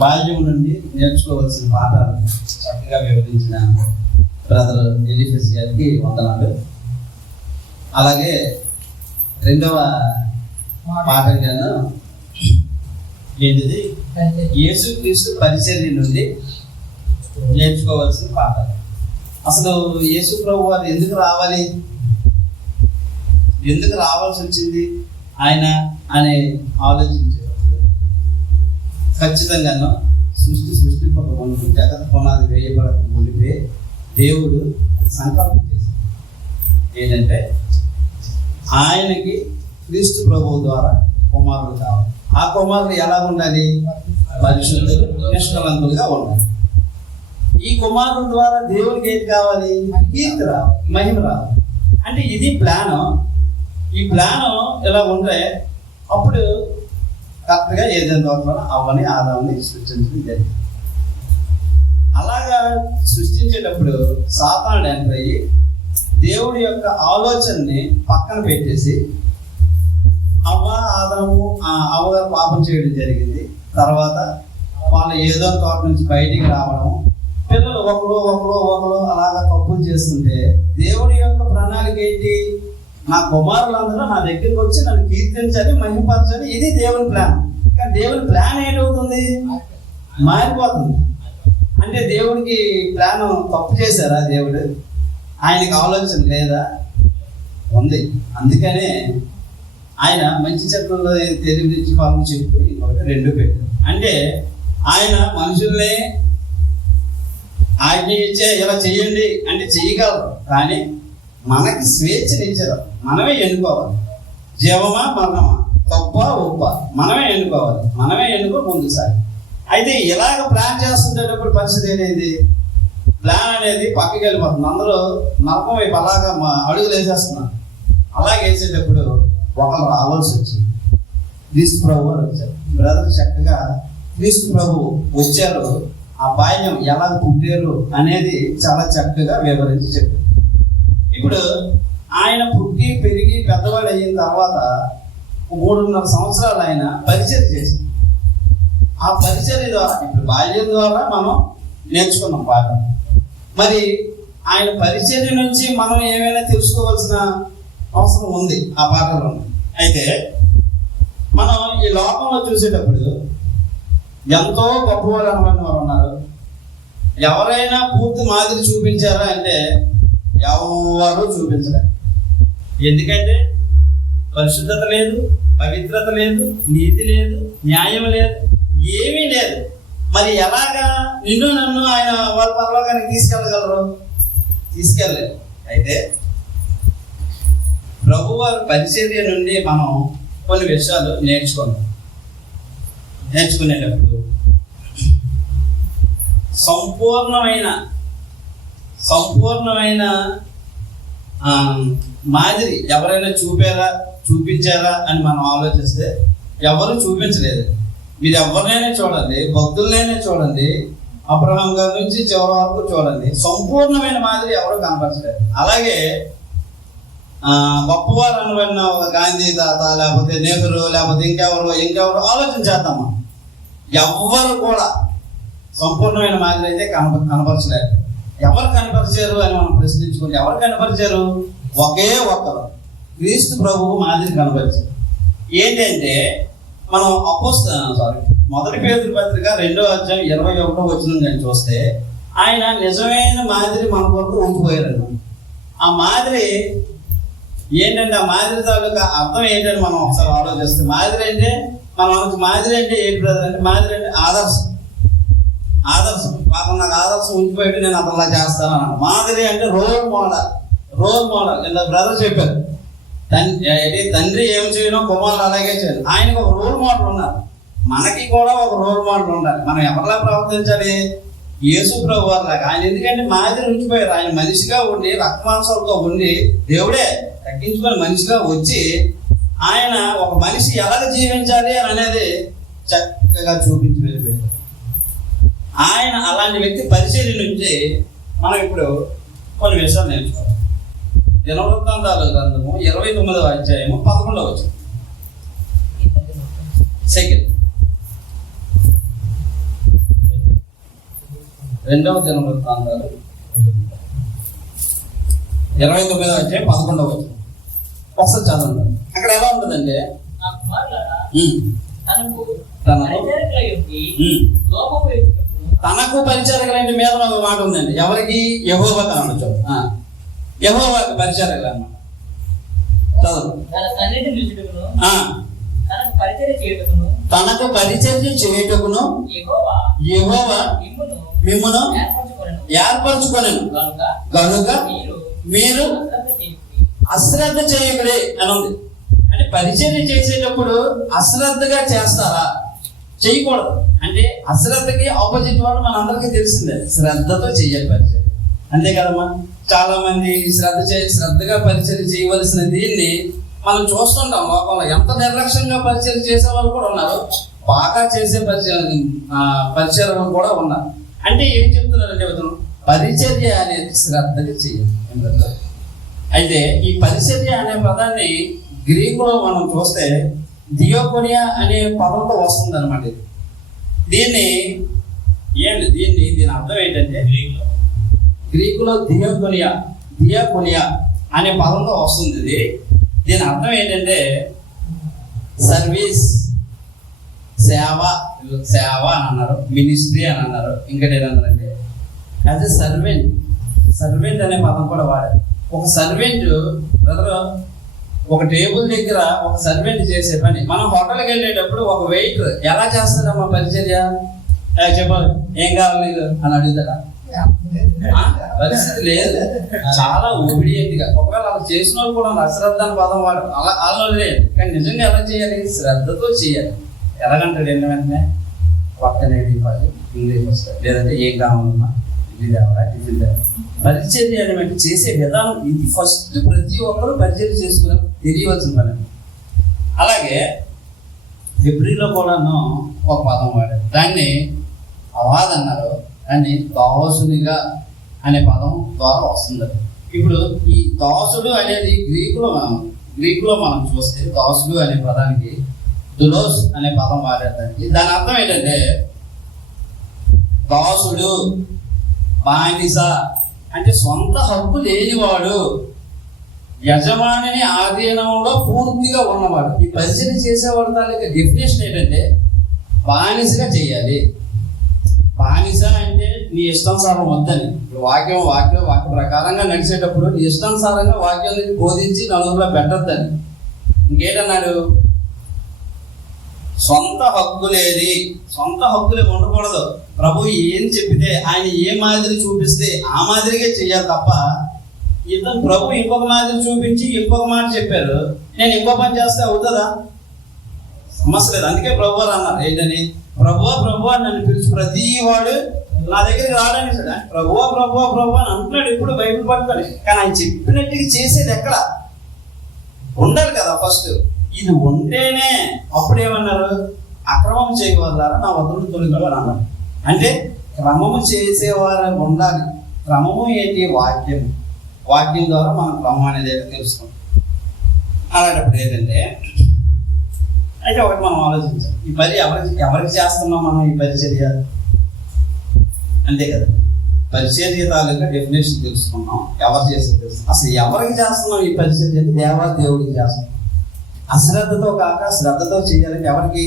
బాల్యం నుండి నేర్చుకోవాల్సిన పాఠాలు చక్కగా వివరించిన బ్రదర్ ఎలిఫెస్ గారికి వందనాలు. అలాగే రెండవ పాఠంగాను ఏంటిది, యేసుక్రీస్తు పరిచర్య నుండి నేర్చుకోవాల్సిన పాఠాలు. అసలు యేసు ప్రభు వారు ఎందుకు రావాలి, ఎందుకు రావాల్సి వచ్చింది ఆయన అని ఆలోచించేటప్పుడు ఖచ్చితంగాను సృష్టింపక ముందు, జగత్ పునాది వేయబడక ముందే దేవుడు సంకల్పం చేశాడు ఏంటంటే ఆయనకి క్రీస్తు ప్రభువు ద్వారా కుమారుడు కావాలి. ఆ కుమారుడు ఎలా ఉండాలి, పరిశుద్ధులు నిష్కలంకులుగా ఉండాలి. ఈ కుమారుడు ద్వారా దేవుడికి ఏంటి కావాలి, కీర్తి రావాలి, మహిమ రావాలి. అంటే ఇది ప్లాను. ఈ ప్లాను ఇలా ఉంటే అప్పుడు కరెక్ట్గా ఏదైనా తోటలో అవ్వని ఆదాముని సృష్టించడం జరిగింది. అలాగా సృష్టించేటప్పుడు సాతానుడు ఎంటర్ అయ్యి దేవుడి యొక్క ఆలోచనని పక్కన పెట్టేసి అవ్వగారు పాపం చేయడం జరిగింది. తర్వాత వాళ్ళు ఏదో తోట నుంచి బయటికి రావడం, పిల్లలు ఒకరు అలాగా తప్పులు చేస్తుంటే దేవుడి యొక్క ప్రణాళిక ఏంటి, నా కుమారులందరూ నా దగ్గరికి వచ్చి నన్ను కీర్తించాలి, మహిమపరచాలి. ఇది దేవుని ప్లాన్. కానీ దేవుని ప్లాన్ ఏంటవుతుంది, మారిపోతుంది. అంటే దేవుడికి ప్లాన్ తప్పు చేశారా దేవుడు, ఆయనకి ఆలోచన లేదా, ఉంది. అందుకనే ఆయన మంచి చెట్లలో తెలివించి పాలన చెప్పు ఇంకొకటి రెండు పెట్టారు. అంటే ఆయన మనుషుల్ని ఆజ్ఞ ఇచ్చే ఇలా చెయ్యండి అంటే చెయ్యగలరు, కానీ మనకి స్వేచ్ఛనిచ్చారు. మనమే ఎన్నుకోవాలి, జీవమా మరణమా, తప్ప ఒప్ప మనమే ఎన్నుకోవాలి. మనమే ఎన్నుకో ముందుకు సాగి. అయితే ఇలాగ ప్లాన్ చేస్తుంటేటప్పుడు పరిస్థితి అనేది, ప్లాన్ అనేది పక్కకి వెళ్ళిపోతుంది. అందరూ నరకం వైపు అలాగా అడుగులు వేసేస్తున్నారు. అలాగే వేసేటప్పుడు ఒకరు రావాల్సి వచ్చింది. క్రీస్తు ప్రభు వారు వచ్చారు. బ్రదర్ చక్కగా క్రీస్తు ప్రభు వచ్చారు, ఆ బాల్యం ఎలా పుట్టారు అనేది చాలా చక్కగా వివరించి చెప్పారు. ఇప్పుడు ఆయన పుట్టి పెరిగి పెద్దవాళ్ళు అయిన తర్వాత 3.5 సంవత్సరాలు ఆయన పరిచర్య చేశారు. ఆ పరిచర్య ద్వారా ఇప్పుడు బాల్యం ద్వారా మనం నేర్చుకున్నాం పాఠం. మరి ఆయన పరిచర్య నుంచి మనం ఏమైనా తెలుసుకోవాల్సిన అవసరం ఉంది ఆ పాఠంలో. అయితే మనం ఈ లోకంలో చూసేటప్పుడు ఎంతో గొప్పవాళ్ళు అనబడిన వారు ఉన్నారు. ఎవరైనా పూర్తి మాదిరి చూపించారా అంటే ఎవరు చూపించలేరు. ఎందుకంటే పరిశుద్ధత లేదు, పవిత్రత లేదు, నీతి లేదు, న్యాయం లేదు, ఏమీ లేదు. మరి ఎలాగా నిన్ను నన్ను ఆయన వాళ్ళ పరలోకానికి తీసుకెళ్ళగలరు? తీసుకెళ్ళలేరు. అయితే ప్రభువారి పరిచర్య నుండి మనం కొన్ని విషయాలు నేర్చుకునేటప్పుడు సంపూర్ణమైన మాదిరి ఎవరైనా చూపించారా అని మనం ఆలోచిస్తే ఎవరు చూపించలేదు. మీరు ఎవరినైనా చూడండి, భక్తులనైనా చూడండి, అబ్రహాం గారి నుంచి చివరి వరకు చూడండి, సంపూర్ణమైన మాదిరి ఎవరు కనపరచలేదు. అలాగే గొప్పవారు అనబడిన ఒక గాంధీ తాత, లేకపోతే నెహ్రూ, లేకపోతే ఇంకెవరు ఆలోచించేద్దామా, ఎవ్వరు కూడా సంపూర్ణమైన మాదిరి అయితే కనపరచలేదు. ఎవరు కనపరిచారు అని మనం ప్రశ్నించుకుంటే ఎవరు కనపరిచారు? ఒకే ఒక్కరు, క్రీస్తు ప్రభువు మాదిరి కనపరిచారు. ఏంటంటే మనం మొదటి పేతురు పత్రిక 2వ అధ్యాయం 21వ వచనం కానీ చూస్తే ఆయన నిజమైన మాదిరి మన కొరకు ఉండిపోయారండి. ఆ మాదిరి ఏంటంటే, ఆ మాదిరి తాలూకా అర్థం ఏంటని మనం ఒకసారి ఆలోచిస్తే, మాదిరి అంటే మనకు మాదిరి అంటే ఏంటి బ్రదర్ అంటే, మాదిరి అంటే ఆదర్శం. నాకు ఆదర్శం ఉంచిపోయి నేను అతనిలా చేస్తాను అన్నాను. మాదిరి అంటే రోల్ మోడల్. ఇలా బ్రదర్ చెప్పారు, తండ్రి ఏం చేయను కుమారుడు అలాగే చేయను. ఆయనకు ఒక రోల్ మోడల్ ఉన్నారు, మనకి కూడా ఒక రోల్ మోడల్ ఉండాలి. మనం ఎవరిలా ప్రవర్తించాలి? యేసు ప్రభు వారిలాగా. ఆయన ఎందుకంటే మాదిరి ఉంచిపోయారు. ఆయన మనిషిగా ఉండి రక్తమాంసాలతో ఉండి దేవుడే తగ్గించుకొని మనిషిగా వచ్చి ఆయన ఒక మనిషి ఎలాగ జీవించాలి అని అనేది చక్కగా చూపించి వెళ్ళిపోయారు. ఆయన అలాంటి వ్యక్తి పరిచర్య నుంచి మనం ఇప్పుడు కొన్ని విషయాలు నేర్చుకోవాలి. దినవృత్తాంతాల గ్రంథము 29వ అధ్యాయము 11వ వచనం. సెకండ్ రెండవ దినవృత్తాంతాలు 29వ అధ్యాయం 11వ వచనం. ఒకసారి చదవండి. అక్కడ ఎలా ఉంటుందంటే ఆ కుమారులారా, తనకు తనకు పరిచారకులై ఉండి లోపము వేయుటకును, తనకు పరిచారకులంటే మీద ఒక మాట ఉందండి. ఎవరికి? యెహోవాకు అనొచ్చు. యెహోవాకు పరిచారకులు అన్నమాట. చదవండి. తన సన్నిధి నిలుచుటకును, ఆ, తనకు పరిచర్య చేయుటకును తనకు పరిచర్య చేయుటకును యెహోవా మిమ్మును ఏర్పరచుకొనెను కనుక మీరు అశ్రద్ధ చేయకుడి అని ఉంది. అంటే పరిచర్య చేసేటప్పుడు అశ్రద్ధగా చేస్తారా? చేయకూడదు. అంటే అశ్రద్ధకి ఆపోజిట్ వాళ్ళు మనందరికీ తెలిసిందే. శ్రద్ధతో చెయ్యాలి పరిచర్య, అంతే కదమ్మా. చాలా మంది శ్రద్ధగా పరిచర్య చేయవలసిన దీన్ని మనం చూస్తుంటాం. లోకంలో ఎంత నిర్లక్ష్యంగా పరిచర్య చేసే వాళ్ళు కూడా ఉన్నారు, బాగా చేసే పరిచర్యలు కూడా ఉన్నారు. అంటే ఏం చెప్తున్నారంటే పరిచర్య అనేది శ్రద్ధగా చేయాలి. అయితే ఈ పరిచర్య అనే పదాన్ని గ్రీకులో మనం చూస్తే దియోకొనియా అనే పదంతో వస్తుంది అనమాట. దీని అర్థం ఏంటంటే గ్రీకులో దియోకొనియా అనే పదంతో వస్తుంది ఇది. దీని అర్థం ఏంటంటే సర్వీస్, సేవ అని అన్నారు, మినిస్ట్రీ అని అన్నారు. ఇంకటి ఏంటంటే యాజ్ ఎ సర్వెంట్ అనే పదం కూడా వాడారు. ఒక సర్వెంట్ బ్రదర్, ఒక టేబుల్ దగ్గర ఒక సర్వెంట్ చేసే పని. మనం హోటల్కి వెళ్ళేటప్పుడు ఒక వెయిటర్ ఎలా చేస్తాడమ్మా పరిచర్య? చెప్పాలి, ఏం కావాలి నీకు అని అడుగుతాడా? పరిస్థితి లేదు. చాలా ఒబిడియంట్గా. ఒకవేళ అలా చేసిన వాళ్ళు కూడా అశ్రద్ధ అని పదం వాడు అలా లేదు. కానీ నిజంగా ఎలా చేయాలి? శ్రద్ధతో చేయాలి. ఎలాగంటాడు? వెంటనే పక్కనేది ఇవ్వాలి, ఇంగ్లీష్ వస్తాయి, లేదంటే ఏం కావాలన్నా ఇది తేవరా, ఇది తేవరా. పరిచర్య అనేది చేసే విధానం ఇది. ఫస్ట్ ప్రతి ఒక్కరూ పరిచర్య చేసుకుని తెలియవలసిన పని. అలాగే హెబ్రీలో కూడాను ఒక పదం వాడారు, దాన్ని అవాద్ అన్నారు. దాన్ని దాసునిగా అనే పదం ద్వారా వస్తుంది. ఇప్పుడు ఈ దాసుడు అనేది గ్రీకులో మనం చూస్తే దాసుడు అనే పదానికి దులోస్ అనే పదం వాడేదానికి దాని అర్థం ఏంటంటే దాసుడు, బానిస అంటే సొంత హక్కు లేనివాడు, యజమానిని ఆధీనంలో పూర్తిగా ఉన్నవాడు. ఈ పరిచయం చేసేవాడు దానికి డెఫినేషన్ ఏంటంటే బానిసగా చేయాలి. బానిస అంటే నీ ఇష్టానుసారం వద్దని. వాక్య ప్రకారంగా నడిచేటప్పుడు నీ ఇష్టానుసారంగా వాక్యాన్ని బోధించి నలుగురిలో పెట్టద్దని. ఇంకేటన్నాడు? సొంత హక్కులే ఉండకూడదు. ప్రభు ఏం చెప్పితే, ఆయన ఏ మాదిరి చూపిస్తే ఆ మాదిరిగా చెయ్యాలి తప్ప ఇతను ప్రభు ఇంకొక మాదిరి చూపించి ఇంకొక మాట చెప్పారు, నేను ఇంకో పని చేస్తే అవుతుందా? సమస్య లేదు. అందుకే ప్రభు అన్నారు ఏంటని, ప్రభు నన్ను పిలిచి ప్రతి వాడు నా దగ్గరికి రావడానికి ప్రభు అని అంటున్నాడు. ఇప్పుడు బైబిల్ పట్టుకొని, కానీ ఆయన చెప్పినట్టుగా చేసేది ఎక్కడ ఉండాలి కదా. ఫస్ట్ ఇది ఉంటేనే అప్పుడేమన్నారు? అక్రమం చేయగలరా నా వద్ద తొలగలు అని అన్నారు. అంటే క్రమము చేసేవారు ఉండాలి. క్రమము ఏంటి? వాక్యం ద్వారా మనం క్రమం అనేది తెలుసుకుంటాం. అలాంటప్పుడు ఏంటంటే అయితే ఒకటి మనం ఆలోచించాలి, ఈ పని ఎవరికి చేస్తున్నాం మనం ఈ పరిచర్య? అంతే కదా. పరిచర్య తాలూకా డెఫినేషన్ తెలుసుకున్నాం, ఎవరు చేసేది తెలుసు. అసలు ఎవరికి చేస్తున్నాం ఈ పరిచర్య అంటే దేవుడికి చేస్తున్నాం. అశ్రద్ధతో కాక శ్రద్ధతో చేయాలంటే ఎవరికి?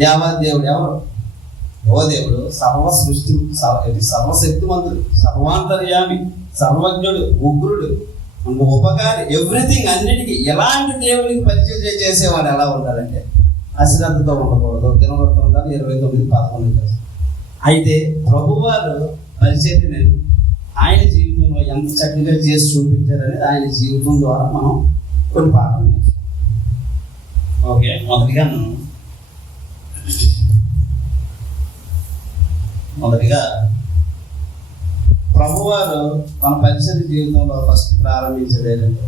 దేవుడు. ఎవరు? ఓ దేవుడు సర్వశక్తిమంతుడు, సర్వాంతర్యామి, సర్వజ్ఞుడు, ఉగ్రుడు, ఉపకారి, ఎవ్రీథింగ్, అన్నిటికీ. ఎలాంటి దేవుడికి పరిచర్య చేసేవాడు ఎలా ఉండాలంటే అశ్రద్ధతో ఉండకూడదు. దినవృత్తాంతాలు 29:11. అయితే ప్రభువారు పరిచర్యను ఆయన జీవితంలో ఎంత చక్కగా చేసి చూపించారనేది ఆయన జీవితం ద్వారా మనం కొన్ని పాఠాలు నేర్చుకుంటాం. ఓకే, మొదటిగా ప్రభువారు మన పరిచర్య జీవితంలో ఫస్ట్ ప్రారంభించేది ఏంటంటే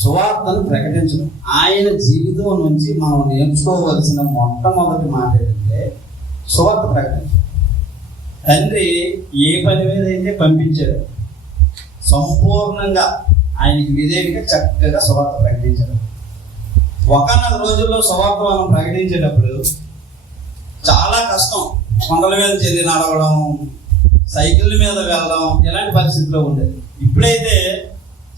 సువార్తను ప్రకటించడం. ఆయన జీవితం నుంచి మనం నేర్చుకోవలసిన మొట్టమొదటి మాట ఏంటంటే సువార్త ప్రకటించడం. తండ్రి ఏ పని మీద అయితే పంపించాడు సంపూర్ణంగా ఆయనకి విధేయుడిగా చక్కగా సువార్త ప్రకటించడం. ఒకనొక రోజుల్లో సువార్త మనం ప్రకటించేటప్పుడు చాలా కష్టం. కొండల మీద చెల్లి నడవడం, సైకిళ్ళ మీద వెళ్ళడం, ఇలాంటి పరిస్థితిలో ఉండేది. ఇప్పుడైతే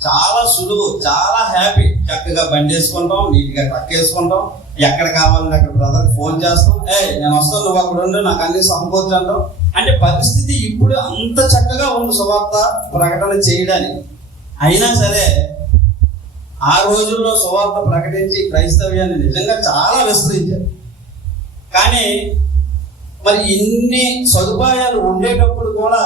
చాలా సులువు, చాలా హ్యాపీ. చక్కగా బండి వేసుకుంటాం, నీట్గా ట్రక్ వేసుకుంటాం, ఎక్కడ కావాలంటే అక్కడ బ్రదర్కి ఫోన్ చేస్తాం, నేను వస్తాను, నువ్వు అక్కడ ఉండు, నాకు అన్ని సమకూర్చు అంటాం. అంటే పరిస్థితి ఇప్పుడు అంత చక్కగా ఉంది సువార్త ప్రకటన చేయడానికి. అయినా సరే ఆ రోజుల్లో సువార్త ప్రకటించి క్రైస్తవ్యాన్ని నిజంగా చాలా విస్తరించారు. కానీ మరి ఇన్ని సదుపాయాలు ఉండేటప్పుడు కూడా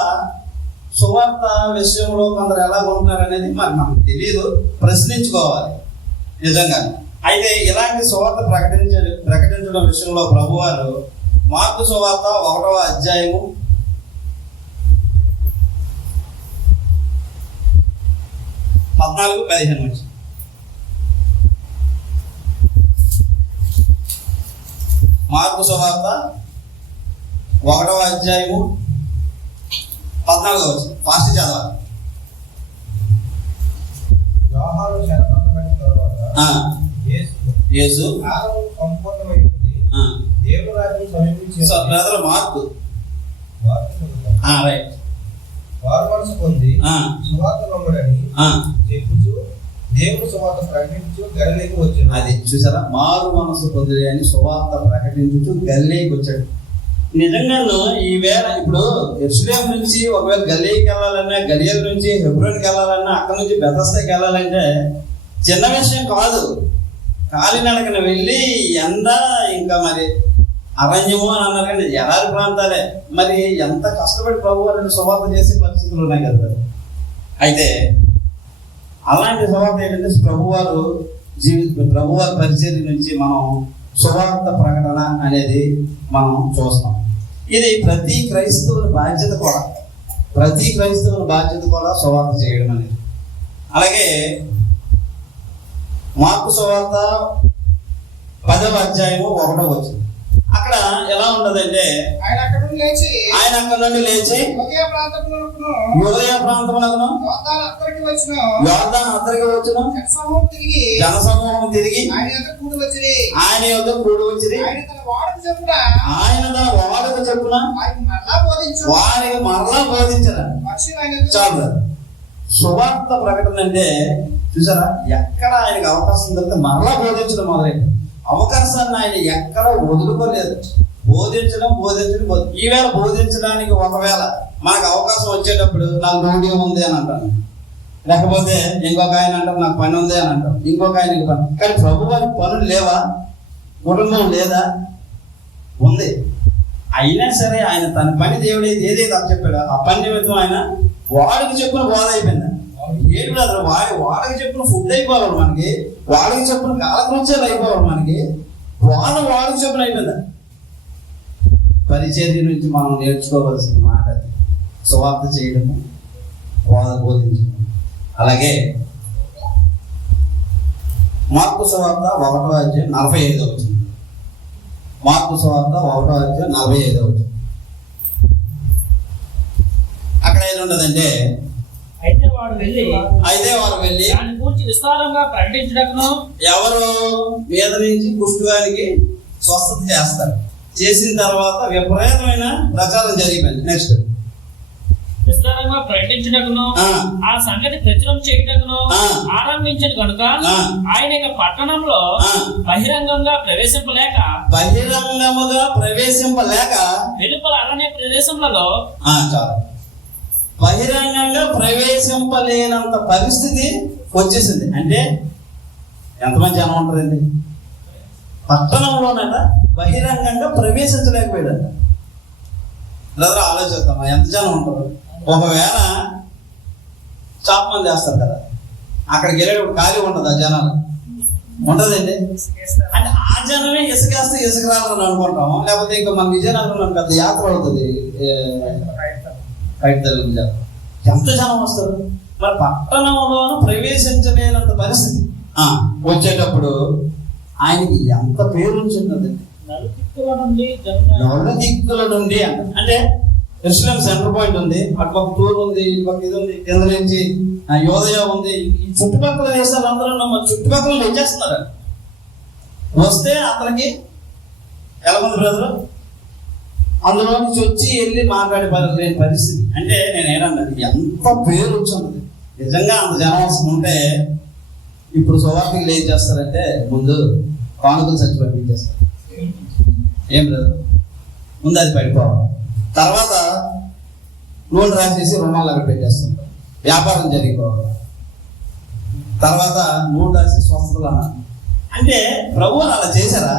సువార్త విషయంలో కొందరు ఎలా ఉంటున్నారు అనేది మరి మనకు తెలియదు, ప్రశ్నించుకోవాలి నిజంగా. అయితే ఇలాంటి సువార్త ప్రకటించడం విషయంలో ప్రభువారు మార్కు సువార్త 1వ అధ్యాయము 14-15 వచ్చి. మార్కు సువార్త 1వ అధ్యాయము 14 వచ్చి. ఫాస్ట్ చదవాలి. యోహాను శరపరమైన తరువాత యేసు కాలం సంపూర్ణమై ఉంది, దేవుని రాజ్యం సమీపించింది. Brother mark right. వారు మనసు పొంది సువార్త నమ్ముడని చెప్పుచు దేవుని సువార్త ప్రకటించు గలిలేకి వచ్చాడు. అది చూసారా, మారు మనసు పొంది అని సువార్త ప్రకటించు గలిలేకి వచ్చాడు. నిజంగాను ఈవేళ ఇప్పుడు యెరూషలేము నుంచి ఒకవేళ గలిలేకి వెళ్ళాలన్నా, గలియల నుంచి హెబ్రోన్కి వెళ్ళాలన్నా, అక్కడ నుంచి బెతస్దాకి వెళ్ళాలంటే చిన్న విషయం కాదు. కాలినడకన వెళ్ళి ఎండ, ఇంకా మరి అరణ్యము అని అన్నారు కానీ ఎడారి ప్రాంతాలే. మరి ఎంత కష్టపడి ప్రభు వారిని సువార్త చేసే పరిస్థితులు ఉన్నాయి కదా. అయితే అలాంటి సువార్త ఏంటంటే ప్రభువారి పరిచర్య నుంచి మనం సువార్త ప్రకటన అనేది మనం చూస్తాం. ఇది ప్రతి క్రైస్తవుని బాధ్యత కూడా, సువార్త చేయడం అనేది. అలాగే మార్కు సువార్త 10వ అధ్యాయము 1వ వచనం. అక్కడ ఎలా ఉండదంటే ఆయన అక్కడ నుండి లేచి యూదయ ప్రాంతమునకును యోర్దాను అద్దరికి వచ్చును జనసమూహం తిరిగి ఆయన యొద్దకు కూడి వచ్చిరి. ఆయన తన వాడకు చెప్పున వారికి మరలా బోధించరా. చాలు, సువార్త ప్రకటన అంటే చూసారా, ఎక్కడ ఆయనకి అవకాశం దొరికితే మరలా బోధించడం మొదలైంది. అవకాశాన్ని ఆయన ఎక్కడ వదులుకోలేదు. బోధించడం. ఈవేళ బోధించడానికి ఒకవేళ మనకు అవకాశం వచ్చేటప్పుడు నాకు డ్యూటీ ఉంది అని అంటాను, లేకపోతే ఇంకొక ఆయన అంటారు నాకు పని ఉంది అని అంటాం, ఇంకొక ఆయన పని. కానీ ప్రభు వారికి పనులు లేవా? కుటుంబం లేదా? ఉంది. అయినా సరే ఆయన తన పని దేవుడైతే ఏదైతే చెప్పాడు ఆ పని నిమిత్తం ఆయన వాడికి చెప్పిన బోధ అయిపోయింది. ఏంటి బ్రదర్, వాడికి చెప్పిన ఫుడ్ అయిపోవాలి మనకి, వాడికి చెప్పిన కాలకృత్యాలు అయిపోవాలి మనకి, వాడికి చెప్పిన అయిపోయిందా? పరిచర్య నుంచి మనం నేర్చుకోవాల్సిన మాట సువార్త చేయడము, బోధించడం. అలాగే మార్కు సువార్త 1వ అధ్యాయం 45వ వచనం. మార్కు సువార్త 1వ అధ్యాయం 45వ వచనం. అక్కడ ఏది ఉండదంటే అయితే వారు వెళ్ళి దాని గురించి విస్తారంగా ప్రకటించడకును. ఎవరు మీద నుంచి కుష్ఠుగానికి స్వస్థత చేస్తారు. చేసిన తర్వాత విపరీతమైన ప్రచారం జరిగిపోయింది. నెక్స్ట్ విస్తారంగా ప్రకటించడకును, ఆ సంగతి ప్రచురం చేయటకును ఆరంభించడు కనుక ఆయన పట్టణంలో బహిరంగంగా ప్రవేశింపలేక వెలుపల అరణ్య ప్రదేశములలో బహిరంగంగా ప్రవేశింపలేనంత పరిస్థితి వచ్చేసింది. అంటే ఎంతమంది జనం ఉంటుందండి పట్టణంలోనట, బహిరంగంగా ప్రవేశించలేకపోయాడట. బ్రదర్ ఆలోచిస్తామా ఎంత జనం ఉంటారు? ఒకవేళ చాపమని చేస్తారు కదా, అక్కడికి వెళ్ళేటప్పుడు ఖాళీ ఉంటుంది, ఆ జనాలు ఉండదండి. అంటే ఆ జనమే ఇసుకేస్తే ఇసుక రాలని అనుకుంటాం. లేకపోతే ఇంకా మన విజయనగరంలో పెద్ద యాత్ర అవుతుంది, ఎంత జనం వస్తారు. మరి పట్టణంలోనూ ప్రవేశించలేనంత పరిస్థితి వచ్చేటప్పుడు ఆయనకి ఎంత పేరు ఉంటుందండి. నలుదిక్కుల నుండి అంటే యెరూషలేము సెంటర్ పాయింట్ ఉంది, అటుపక్క తూరు ఉంది, ఇటుపక్క ఇది ఉంది, కింద నుంచి యోదయ ఉంది. ఈ చుట్టుపక్కల దేశాలు అందరూ చుట్టుపక్కల వచ్చేస్తున్నారు. వస్తే అతనికి ఎలా మంది బ్రదర్ అందులో నుంచి వచ్చి వెళ్ళి మాట్లాడలేని పరిస్థితి. అంటే నేను ఏమన్నది, ఎంత పేరు వచ్చింది నిజంగా. అంత జనవాసం ఉంటే ఇప్పుడు సువార్తలు ఏం చేస్తారంటే ముందు కానుకలు చచ్చి పంపించేస్తారు. ఏం లేదు, ముందు అది పడిపోవాలి. తర్వాత నూనె రాసేసి రుణాలు అక్కడ పెట్టేస్తుంటారు, వ్యాపారం జరిగిపోవాలి. తర్వాత నూనె రాసి స్వస్థతలు అన్నారు. అంటే ప్రభువుని అలా చేశారా?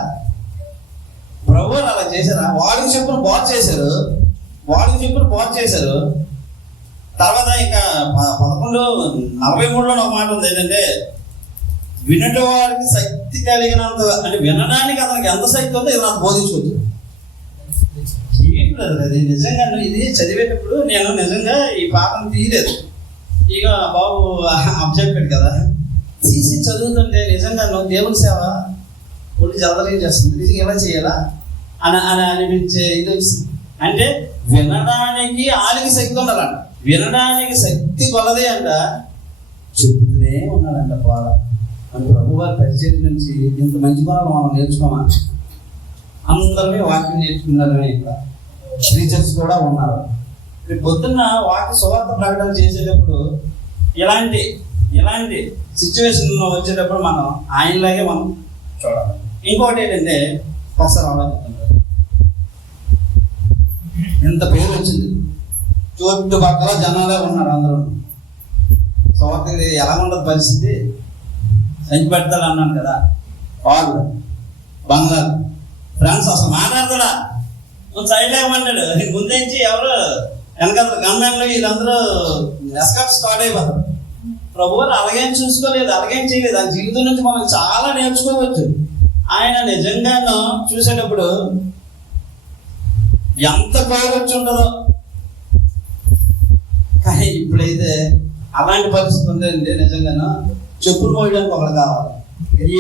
ప్రభువుని అలా చేశారా? వాడికి చెప్పులు బాగు చేశారు, వాడికి చెప్పులు బాగు చేశారు. తర్వాత ఇంకా 11:43లో ఒక మాట ఉంది ఏంటంటే, వినట వారికి శక్తి కలిగినంత, అంటే వినడానికి అతనికి ఎంత శక్తి ఉందో ఇది నాకు బోధించవచ్చు. ఏంటి అది నిజంగా ఇది చదివేటప్పుడు నేను నిజంగా ఈ పాఠం తీయలేదు. ఇక బాబు అబ్జెక్ట్ కదా తీసి చదువుతుంటే నిజంగా నువ్వు దేవుని సేవ ఒళ్ళు జలదలేం చేస్తుంది, ఇది ఎలా చేయాలా అని అనిపించే ఇది వచ్చింది. అంటే వినడానికి ఆలికి శక్తి ఉండాలంట, వినడానికి శక్తి కొలదే అంట, చెబుతూనే ఉన్నాడంట బాగా. మన ప్రభు వారి పరిచయం నుంచి ఇంత మంచి పనులు మనం నేర్చుకోమా? అందరమే వాక్యం నేర్చుకున్నారని ఇక్కడ టీచర్స్ కూడా ఉన్నారు. పొద్దున్న వాక్య సువార్త ప్రకటన చేసేటప్పుడు ఇలాంటి సిచ్యువేషన్లో వచ్చేటప్పుడు మనం ఆయనలాగే మనం చూడాలి. ఇంకోటి ఏంటంటే ఒకసారి ఆలోచిస్తుంటారు, ఎంత పేరు వచ్చింది, చుట్టుపక్కల జనాలే ఉన్నారు అందరూ. సువార్త ఎలా ఉండదు పరిస్థితి, సంచి పెడతాడు అన్నాను కదా, వాళ్ళు బంగారు ఫ్రెండ్స్ అసలు మాట్లాడతాడా, నువ్వు సైలేమంటాడు. ముందేంచి ఎవరు వెనకాల గమ్యంలో వీళ్ళందరూ ఎస్కాప్ స్టార్ట్ అయిపోతారు. ప్రభు అలాగేం చూసుకోలేదు, అలాగేం చేయలేదు. ఆ జీవితం నుంచి మనం చాలా నేర్చుకోవచ్చు. ఆయన నిజంగానూ చూసేటప్పుడు ఎంత పేరు వచ్చి ఉండదో. కానీ ఇప్పుడైతే అలాంటి పరిస్థితి ఉందంటే నిజంగానూ చెప్పులు మోయడానికి ఒకటి కావాలి.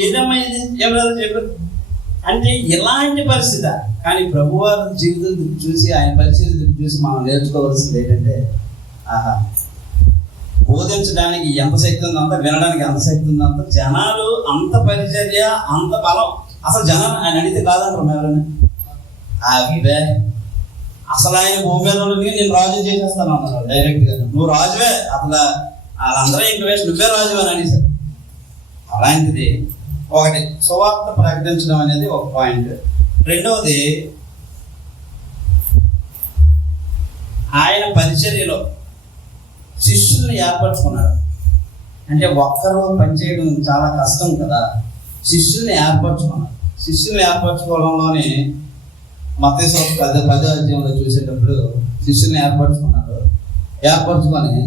ఏదమ్మా ఇది ఎవరు చెప్పారు అంటే ఇలాంటి పరిస్థితి. కానీ ప్రభువారి జీవితం చూసి, ఆయన పరిస్థితి చూసి మనం నేర్చుకోవాల్సింది ఏంటంటే, ఆహా, బోధించడానికి ఎంత శక్తి ఉందంత, వినడానికి ఎంత శక్తి ఉందంత, జనాలు అంత పరిచర్య, అంత బలం. అసలు జనాలు ఆయన అడిగితే కాదంటారు ఎవరైనా, అవివే అసలు ఆయన భూమి మీద నేను రాజు చేసేస్తాను అన్నారు డైరెక్ట్గా. నువ్వు రాజువే, అసలు వాళ్ళందరూ ఇంక వేసి నువ్వే రాజు అని అడిగారు. అలాంటిది ఒకటి సువార్త ప్రకటించడం అనేది ఒక పాయింట్. రెండవది, ఆయన పరిచర్యలో శిష్యుల్ని ఏర్పరచుకున్నాడు. అంటే ఒక్కరు పనిచేయడం చాలా కష్టం కదా, శిష్యుల్ని ఏర్పరచుకున్నాడు. శిష్యుల్ని ఏర్పరచుకోవడంలోనే మత్తయి 10వ అధ్యాయంలో చూసేటప్పుడు శిష్యుల్ని ఏర్పరచుకున్నారు. ఏర్పరచుకొని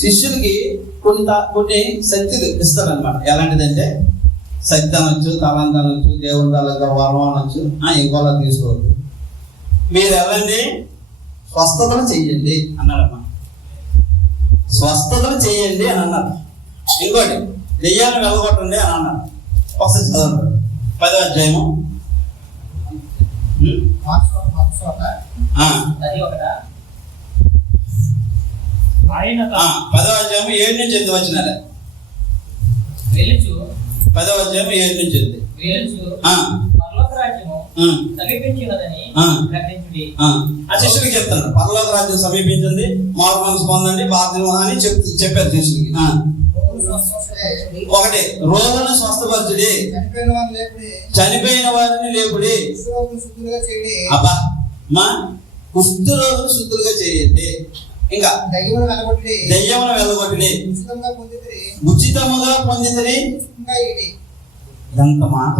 శిష్యులకి కొన్ని శక్తులు ఇస్తారనమాట. ఎలాంటిదంటే శక్తి అనొచ్చు, తలంత అనొచ్చు, దేవుడి తలగా వరం అనొచ్చు, ఇంకోలా తీసుకోవద్దు. మీరు వెళ్ళండి, స్వస్థతలు చెయ్యండి అన్నాడమ్మా. స్వస్థతలు చేయండి అని అన్నారు. ఇంకోటి, దెయ్యాలను వెళ్ళగొట్టండి అని అన్నారు. ఒకసారి చదవండి 10వ అధ్యాయము. ఆయన 10వ అధ్యాయం 7 నుంచి 8 వచ్చినారా? 10వ అధ్యాయం 7 నుంచి 8. పరలోక రాజ్యము సమీపించినదని ప్రకటించుడి. ఆ శిష్యులకి చెప్తాను, పరలోక రాజ్యం సమీపించింది, మారు మనసు పొందండి, బాధ్యత అని చెప్పారు శిష్యులకి. ఒకటి, రోగులను స్వస్థపరచుడి, చనిపోయిన వారిని లేపుడి, అబ్బా మా కుష్ఠరోగులు శుద్ధులుగా చేయండి, ఇంకా దెయ్యమును వెళ్ళగొట్టుడి, ఉచితముగా పొందితిరి. ఎంత మాట,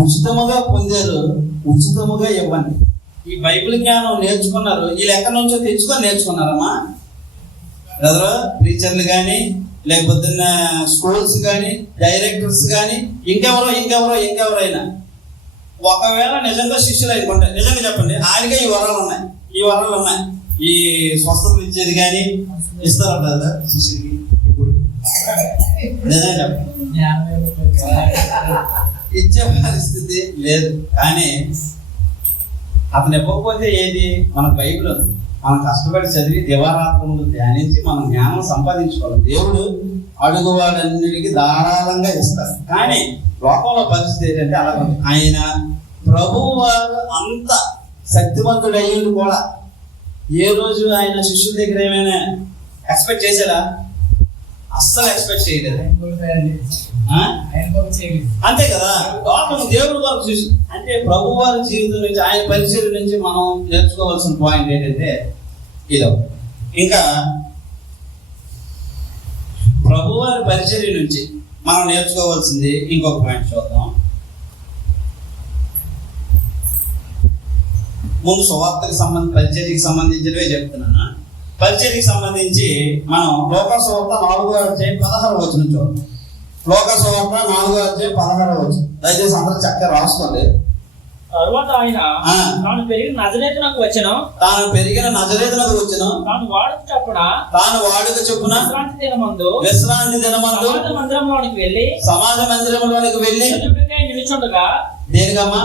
ఉచితముగా పొందారు, ఉచితముగా ఇవ్వండి. ఈ బైబిల్ జ్ఞానం నేర్చుకున్నారు, వీళ్ళు ఎక్కడి నుంచో తెచ్చుకొని నేర్చుకున్నారమ్మా. బ్రదర్, టీచర్లు కానీ, లేకపోతే స్కూల్స్ కానీ, డైరెక్టర్స్ కానీ, ఇంకెవరైనా ఒకవేళ నిజంగా శిష్యులు అనుకుంటే, నిజంగా చెప్పండి, ఆయనకే ఈ వరాలు ఉన్నాయి, ఈ స్వస్థతలు ఇచ్చేది కానీ ఇస్తారు బ్రదర్ శిష్యులకి. ఇప్పుడు నిజంగా చెప్పండి, ఇచ్చే పరిస్థితి లేదు. కానీ అతను ఇవ్వకపోతే ఏది, మన బైబిల్ ఉంది, మనం కష్టపడి చదివి దివారాత్రములు ధ్యానించి మనం జ్ఞానం సంపాదించుకోవాలి. దేవుడు అడుగువాడన్నిటికీ ధారాళంగా ఇస్తారు. కానీ లోకంలో పరిస్థితి ఏంటంటే అలా ఆయన ప్రభువు వారు అంత శక్తివంతుడు అయ్యింది కూడా ఏ రోజు ఆయన శిష్యుల దగ్గర ఏమైనా ఎక్స్పెక్ట్ చేశారా? అస్సలు ఎక్స్పెక్ట్ చేయలేదు. అంతే కదా, దేవుడు వరకు చూసి అంటే ప్రభు వారి జీవితం నుంచి, ఆయన పరిచయం నుంచి మనం నేర్చుకోవాల్సిన పాయింట్ ఏంటంటే ఇదో. ఇంకా ప్రభు వారి పరిచర్య నుంచి మనం నేర్చుకోవాల్సింది ఇంకొక పాయింట్ చూద్దాం. ముందు సువార్తకి పరిచర్యకి సంబంధించినవే చెప్తున్నాను. పరిచర్యకి సంబంధించి మనం లోకసువార్త 4:16 చూద్దాం. లోకసువార్త 4:16. దయచేసి అందరూ చక్కగా రాసుకోండి. తరువాత ఆయన తాను పెరిగిన నజరేతునకు వచ్చెను, తాను వాడుక చొప్పున విశ్రాంతి దినమందు సమాజ మందిరంలోనికి వెళ్ళి చదువుటకై నిలుచుండగా. దేనికమ్మా?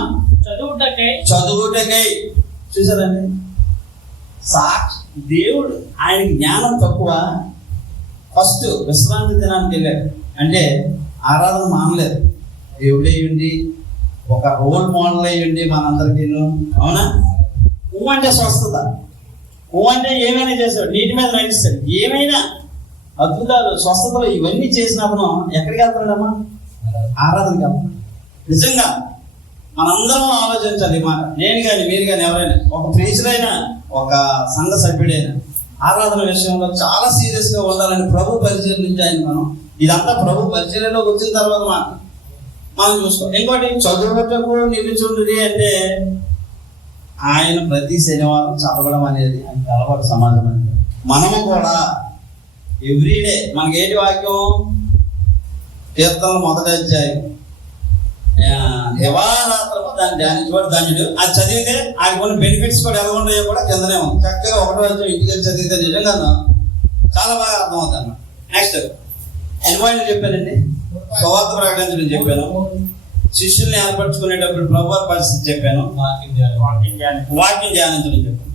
చదువుటకై. చూసారండి, దేవుడు ఆయన జ్ఞానం తక్కువ. ఫస్ట్ విశ్రాంతి దినానికి వెళ్ళాడు అంటే ఆరాధన మానలేదు. దేవుడే ఉండి ఒక రోల్ మోడల్ అయ్యండి మనందరికీ. అవునా? అంటే స్వస్థత, అంటే ఏమైనా చేస్తాడు, నీటి మీద నడిస్తాడు, ఏమైనా అద్భుతాలు, స్వస్థతలు ఇవన్నీ చేసినప్పుడు ఎక్కడికి వెళ్తాడమ్మా? ఆరాధనకి వెళ్తాడు. నిజంగా మనందరం ఆలోచించాలి ఈ మాట. నేను కానీ మీరు కానీ ఎవరైనా, ఒక ప్రీచర్ అయినా ఒక సంఘ సభ్యుడైనా ఆరాధన విషయంలో చాలా సీరియస్గా ఉండాలని ప్రభు పరిచయం నుంచి ఆయన మనం ఇదంతా ప్రభు పరిచర్యలోకి వచ్చిన తర్వాత మనం చూసుకో. ఇంకోటి చదువుటకు నిలుచుండి అంటే ఆయన ప్రతి శనివారం చదవడం అనేది ఆయనకి అలవాటు. సమాజం అంటే మనము కూడా ఎవ్రీడే మనకి ఏంటి వాక్యం? కీర్తనలు 1వ అధ్యాయం, దివారాత్రము దాన్ని ధ్యానించబడి ధన్యుడు. అది చదివితే ఆయన కొన్ని బెనిఫిట్స్ కూడా ఎలా ఉన్నాయో కూడా కిందనే ఉంది. చక్కగా 1వ అధ్యాయం ఇంటికి చదివితే నిజంగా చాలా బాగా అర్థమవుతుంది అన్నమాట. నెక్స్ట్ ఎన్వాయిల్ చెప్పానండి, సువార్త ప్రకటించడం చెప్పాను, శిష్యుల్ని ఏర్పరచుకునేటప్పుడు ప్రభువారి పరిస్థితి చెప్పాను, వాక్యం ధ్యానించడం చెప్పాను,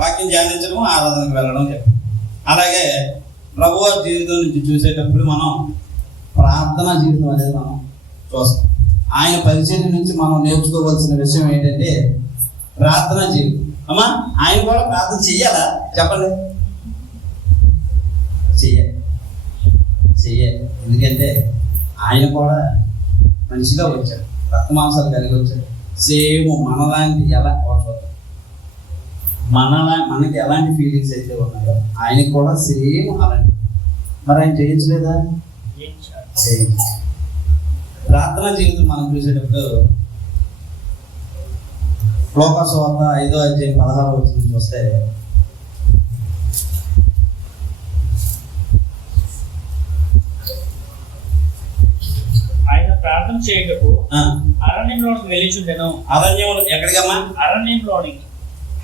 వాక్యం ధ్యానించడం, ఆరాధనకు వెళ్ళడం చెప్పాను. అలాగే ప్రభువారి జీవితం నుంచి చూసేటప్పుడు మనం ప్రార్థనా జీవితం అనేది మనం చూస్తాం. ఆయన పరిచయం నుంచి మనం నేర్చుకోవాల్సిన విషయం ఏంటంటే ప్రార్థనా జీవితం. అమ్మా, ఆయన కూడా ప్రార్థన చెయ్యాలా? చెప్పండి. చెయ్యాలి. ఎందుకంటే ఆయన కూడా మనిషిగా వచ్చాడు, రక్త మాంసాలు కలిగి వచ్చాడు. సేమ్ మనలాంటి ఎలా మనకి ఎలాంటి ఫీలింగ్స్ అయితే ఉన్నాయో ఆయనకి కూడా సేమ్ అలాంటి. మరి ఆయన చేయించలేదా? ప్రార్థనా జీవితం మనం చూసేటప్పుడు లోకసువార్త 5వ అధ్యాయం 16వ వచనం చూస్తే ఆయన ప్రార్థన చేయటకు అరణ్యంలోనికి వెళ్ళిచుండెను. అరణ్యంలో ఎక్కడికమ్మా? అరణ్యంలోనికి.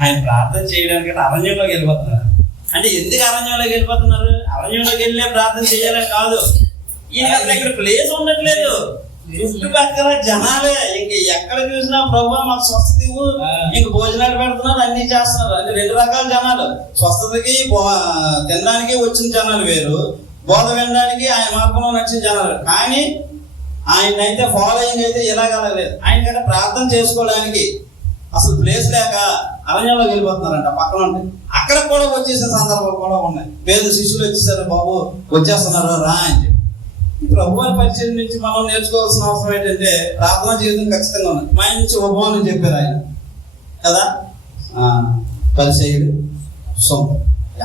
ఆయన ప్రార్థన చేయడానికి అరణ్యంలోకి వెళ్ళిపోతున్నారు. అంటే ఎందుకు అరణ్యంలోకి వెళ్ళిపోతున్నారు? అరణ్యంలోకి వెళ్ళే ప్రార్థన చేయాలని కాదు, ఈయన ఇక్కడ ప్లేస్ ఉండట్లేదు, చుట్టుపక్కల జనాలే. ఇంక ఎక్కడ చూసినా ప్రభు మాకు స్వస్థత ఇవ్వు, ఇంక భోజనాలు పెడుతున్నారు, అన్ని చేస్తున్నారు. అంటే 2 రకాల జనాలు, స్వస్థతకి తినడానికి వచ్చిన జనాలు వేరు, బోధ వినడానికి ఆయన మార్గంలో నడిచిన జనాలు. కానీ ఆయన అయితే ఫాలోయింగ్ అయితే ఇలాగలేదు. ఆయనకంటే ప్రార్థన చేసుకోవడానికి అసలు ప్లేస్ లేక అరణ్యంలోకి వెళ్ళిపోతున్నారంట. పక్కన ఉంటాయి, అక్కడ కూడా వచ్చేసిన సందర్భాలు కూడా ఉన్నాయి. పేద శిష్యులు వచ్చేసారు, బాబు వచ్చేస్తున్నారు రా అని చెప్పి. ప్రభువారి పరిచయం నుంచి మనం నేర్చుకోవాల్సిన అవసరం ఏంటంటే ప్రార్థనా జీవితం ఖచ్చితంగా ఉంది. మంచి ఉపమానం చెప్పారు ఆయన కదా, పరిచయుడు సొంత.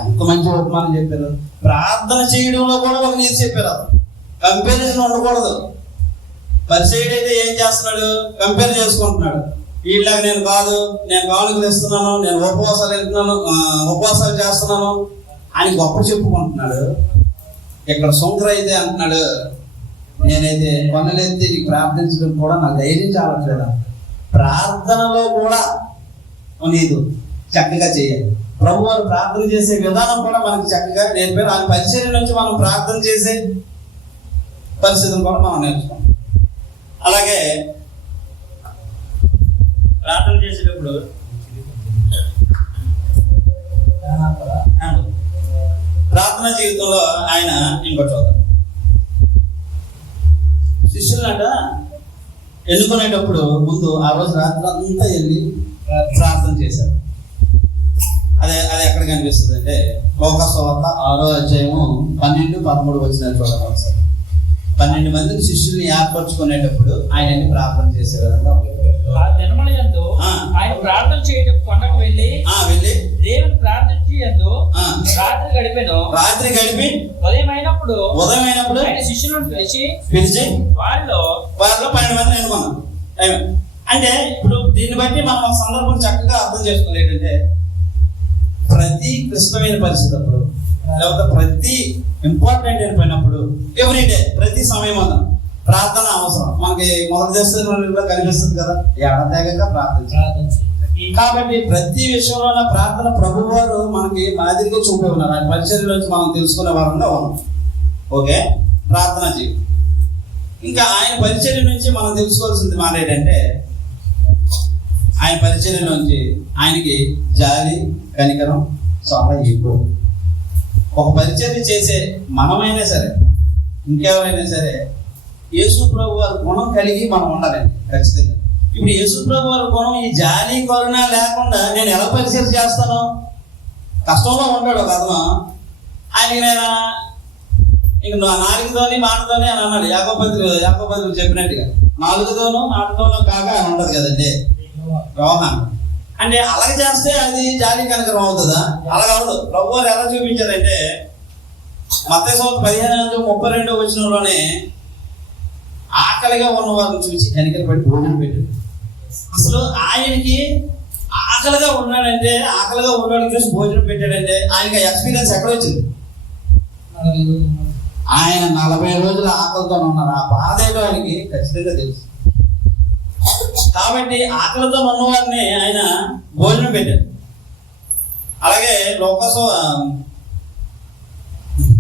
ఎంత మంచి ఉపమానం చెప్పారు. ప్రార్థన చేయడంలో కూడా ఒక నీతి చెప్పారు. కంపారిజన్ ఉండకూడదు. పరిచయుడు అయితే ఏం చేస్తున్నాడు? కంపేర్ చేసుకుంటున్నాడు. వీళ్ళకి నేను కాదు, నేను కానుకలు ఇస్తున్నాను, నేను ఉపవాసాలు వెళ్తున్నాను, ఉపవాసాలు చేస్తున్నాను అని గొప్ప చెప్పుకుంటున్నాడు. ఇక్కడ సొంకర అయితే అంటున్నాడు, నేనైతే పనులెత్తి నీకు ప్రార్థించడం కూడా నాకు ధైర్యం చాలట్లేదు. ప్రార్థనలో కూడా నీదు చక్కగా చేయాలి. ప్రభు వారు ప్రార్థన చేసే విధానం కూడా మనకి చక్కగా నేర్పారు. ఆ పరిచర్య నుంచి మనం ప్రార్థన చేసే పరిస్థితిని కూడా మనం నేర్చుకోం. అలాగే ప్రార్థన చేసేటప్పుడు ప్రార్థనా జీవితంలో ఆయన ఇంకో చూద్దాం. శిష్యులట ఎన్నుకునేటప్పుడు ముందు ఆ రోజు రాత్రి అంతా వెళ్ళి ప్రార్థన చేశారు. అదే అది ఎక్కడ కనిపిస్తుంది అంటే లోకసువార్త 6వ అధ్యాయము 12-13 వచ్చిన చూడండి ఒకసారి. 12 మందిని శిష్యుల్ని ఏర్పరచుకునేటప్పుడు ఆయన వెళ్ళి ప్రార్థన చేసేవారు. ఆ దినములందు ఆయన ప్రార్థన చేయడం కొండకు వెళ్ళి దేవుని ప్రార్థించేందు రాత్రి గడిపి ఉదయం అయినప్పుడు ఆయన శిష్యులను పిలిచి వారిలో 12 మందిని ఎన్నుకున్నాం. అంటే ఇప్పుడు దీన్ని బట్టి మనం ఒక సందర్భం చక్కగా అర్థం చేసుకోవాలి. ఏంటంటే ప్రతి క్లిష్టమైన పరిస్థితి అప్పుడు, లేకపోతే ప్రతి ఇంపార్టెంట్ అయిపోయినప్పుడు, ఎవ్రీడే ప్రతి సమయం అన్న ప్రార్థన అవసరం. మనకి మొదటి దశలో కనిపిస్తుంది కదా, ఎడతెగక ప్రార్థన. కాబట్టి ప్రతి విషయంలో ప్రార్థన ప్రభు వారు మనకి మాదిరిగా చూపే ఉన్నారు. ఆయన పరిచర్యలోంచి మనం తెలుసుకునే వారంగా ఉన్నాం. ఓకే, ప్రార్థన జీవితం. ఇంకా ఆయన పరిచర్య నుంచి మనం తెలుసుకోవాల్సింది మాట ఏంటంటే, ఆయన పరిచర్యలోంచి ఆయనకి జాలి కనికరం చాలా ఎక్కువ. ఒక పరిచర్య చేసే మనమైనా సరే, ఇంకెవరైనా సరే, యేసు ప్రభు వారి గుణం కలిగి మనం ఉండాలండి ఖచ్చితంగా. ఇప్పుడు యేసు ప్రభు వారి గుణం ఈ జాలి కరుణ లేకుండా నేను ఎలా పరిచర్య చేస్తాను? కష్టంలో ఉంటాడు ఒక అతను. ఆయనకి నేను ఇంక నాలుగుతోని మాటతోనే అని అన్నాడు. యాకోబు చెప్పినట్టుగా నాలుగుతోనూ మాటతోనూ కాక అని ఉండదు కదండి వ్యవహారం. అంటే అలాగ చేస్తే అది జాలి కనకరం అవుతుందా? అలాగ అవదు. ప్రభు వారు ఎలా చూపించారంటే మత్తయి సువార్త 15:32 వచనంలోనే ఆకలిగా ఉన్న వారిని చూసి కనికరపడి భోజనం పెట్టాడు. అసలు ఆయనకి ఆకలిగా ఉన్నాడంటే, ఆకలిగా ఉన్నవాడికి చూసి భోజనం పెట్టాడంటే ఆయనకి ఎక్స్పీరియన్స్ ఎక్కడ వచ్చింది? ఆయన 40 రోజులు ఆకలితో ఉన్నారు. ఆ బాధ ఏంటో ఆయనకి ఖచ్చితంగా తెలుసు. కాబట్టి ఆకలితో ఉన్నవారిని ఆయన భోజనం పెట్టాడు. అలాగే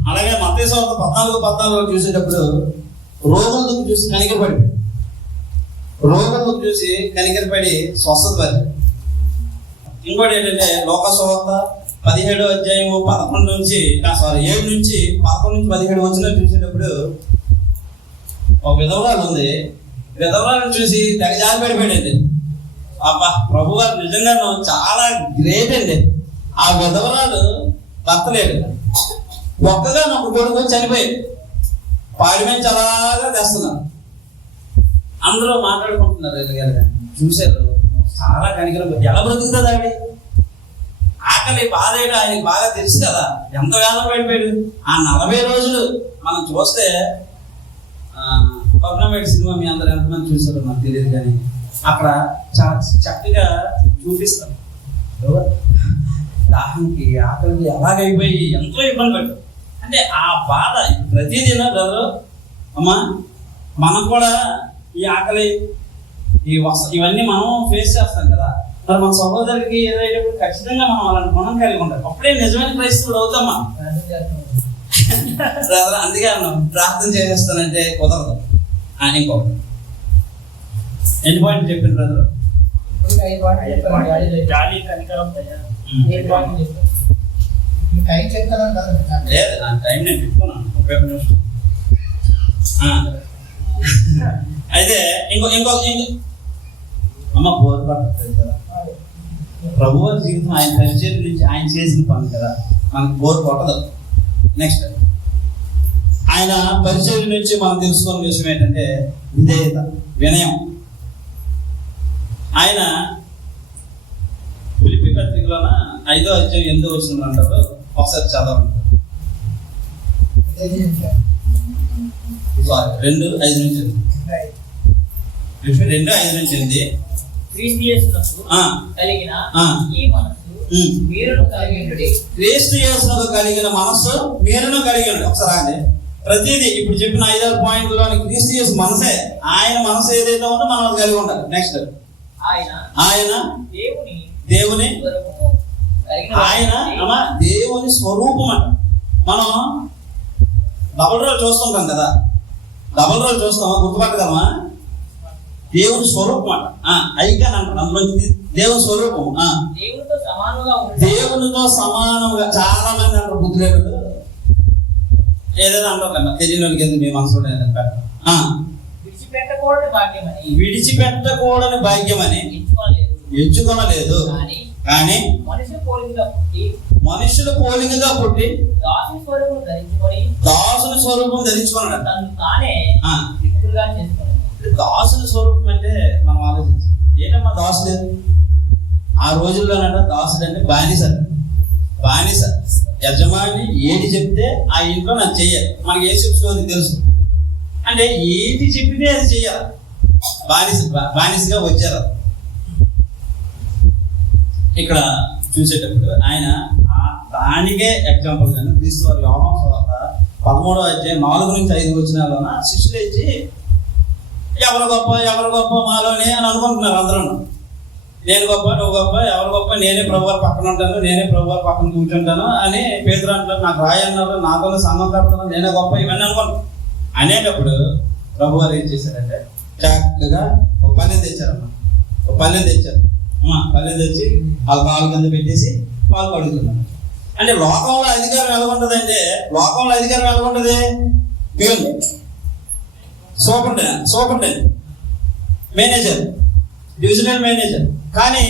అలాగే మత్తయి సువార్త 14:14 చూసేటప్పుడు రోగులను చూసి కనికరపడి స్వస్థత పడి. ఇంకోటి ఏంటంటే లోకసువార్త 17వ అధ్యాయము 7 నుంచి 11-17 వచ్చిన చూసేటప్పుడు ఒక విధవరాలు ఉంది. విధవరాలను చూసి తెగజాలి పడిపోయాడండి. అబ్బా, ప్రభు వారు నిజంగా చాలా గ్రేట్ అండి. ఆ విధవరాలు భర్త లేడు, ఒక్కగా ఒక కొడుకు చనిపోయాడు. పాడిమెంచి అలాగా తెస్తున్నారు. అందరూ మాట్లాడుకుంటున్నారు. చూశారు, చాలా కనికరం. ఎలా బ్రతుకుతుంది ఆవిడ? ఆకలి బాధ ఏంటో ఆయనకి బాగా తెలుసు కదా, ఎంత వేదన పడిపోయాడు. ఆ 40 రోజులు మనం చూస్తే పర్ణమేట్ సినిమా మీ అందరూ ఎంతమంది చూసారో నాకు తెలియదు, కానీ అక్కడ చాలా చక్కగా చూపిస్తాం. దాహంకి ఆకలికి ఎలాగైపోయి ఎంతో ఇబ్బంది పడ్డాడు. అంటే ఆ బాధ ప్రతిదిన బ్రదరు అమ్మా, మనం కూడా ఈ ఆకలి ఇవన్నీ మనం ఫేస్ చేస్తాం కదా. మరి మన సహోదరికి ఏదైనప్పుడు ఖచ్చితంగా మనం అలాంటి గుణం కలిగి ఉంటాం. అప్పుడే నిజమైన క్రైస్తవుడు అవుతామా? బ్రదర్ అందుకే అన్నాం ప్రార్థన చేసేస్తానంటే కుదరదు. ఇంకొకటి ఎన్ని పాయింట్ చెప్పాను బ్రదర్? జాలి కనికరం దయ. లేదు, నా టైం నేను పెట్టుకున్నాను 30 నిమిషం. అయితే ఇంకో అమ్మ బోర్ పడుతుంది కదా. ప్రభు వారి జీవితం ఆయన పరిచయం నుంచి ఆయన చేసిన పని కదా, మనకు బోర్ కొట్టదు. నెక్స్ట్ ఆయన పరిచయం నుంచి మనం తెలుసుకున్న విషయం ఏంటంటే విధేయత, వినయం. ఆయన ఫిలిప్పీ పత్రికలోన 5వ అధ్యాయం 8వ వచనం అంటారు. ఒకసారి చదవండి. 2:5 నుంచి 2:5 క్రీస్తు యేసునకు కలిగిన ఈ మనస్సు మీరును కలిగి ఉండుడి. క్రీస్తు యేసునకు కలిగిన మనస్సు మీరును కలిగి ఉండుడి. ఒకసారి అండి, ప్రతిదీ ఇప్పుడు చెప్పిన 5 పాయింట్లోని క్రీస్తు యేసు మనసే. ఆయన మనసు ఏదైతే ఉందో మనం అది కలిగి ఉండాలి. నెక్స్ట్ ఆయన దేవుని ఆయన దేవుని స్వరూపం అంట. మనం డబుల్ రోల్ చూస్తుంటాం కదా, డబుల్ రోల్ చూస్తామా? గుర్తుపట్టగలమా? దేవుని స్వరూపం అంట. ఐకాన్ అంటారు, అందులో దేవుని స్వరూపం. దేవునితో సమానంగా చాలా మంది అంటారు. బుద్ధిలేడు ఏదైనా అంటారు కదా, తెలియని ఎందుకు మీ మనసులో విడిచిపెట్టకూడని భాగ్యమని విడిచిపెట్టకూడని భాగ్యమని ఎంచుకొనలేదు. కానీ మనుషుల పోలికగా పుట్టి దాసుని స్వరూపం ధరించుకున్నాడు. తను తానే రిక్తుడుగా చేసుకున్నాడు. దాసుని స్వరూపం అంటే మనం ఆలోచించాం. ఏంటమ్మా దాసుడు? ఆ రోజుల్లోనంట దాసుడు అంటే బానిస. యజమాని ఏది చెప్తే ఆ ఇంట్లో నాకు చెయ్యాలి. మనకి ఏ చెప్తుంది తెలుసు. అంటే ఏది చెప్పితే అది చెయ్యాలి. బానిసగా వచ్చారు. ఇక్కడ చూసేటప్పుడు ఆయన దానికే ఎగ్జాంపుల్ కానీ క్రీస్తు వారి యోహాను సువార్త 13వ అధ్యాయం 4-5 వచనాల్లోన శిష్యులు ఇచ్చి ఎవరు గొప్ప మాలోనే అని అనుకుంటున్నారు అందరూ. నేను గొప్ప, నువ్వు గొప్ప, ఎవరు గొప్ప, నేనే ప్రభువారి పక్కన ఉంటాను, నేనే ప్రభువారి పక్కన కూర్చుంటాను అని పేతురు అంటారు. నాకు రాయి అన్నారు, నాతో సంఘం కడుతున్నాను, నేనే గొప్ప, ఇవన్నీ అనుకుంటాను అనేటప్పుడు ప్రభువారు ఏం చేశారంటే చక్కగా ఒక పల్లెం తెచ్చారమ్మా. పల్లెం తెచ్చి వాళ్ళ కాలు కింద పెట్టేసి పాలు కడుగుతున్నారు. అంటే లోకంలో అధికారం ఎలా ఉంటుందంటే peon, superintendent, manager, divisional manager. కానీ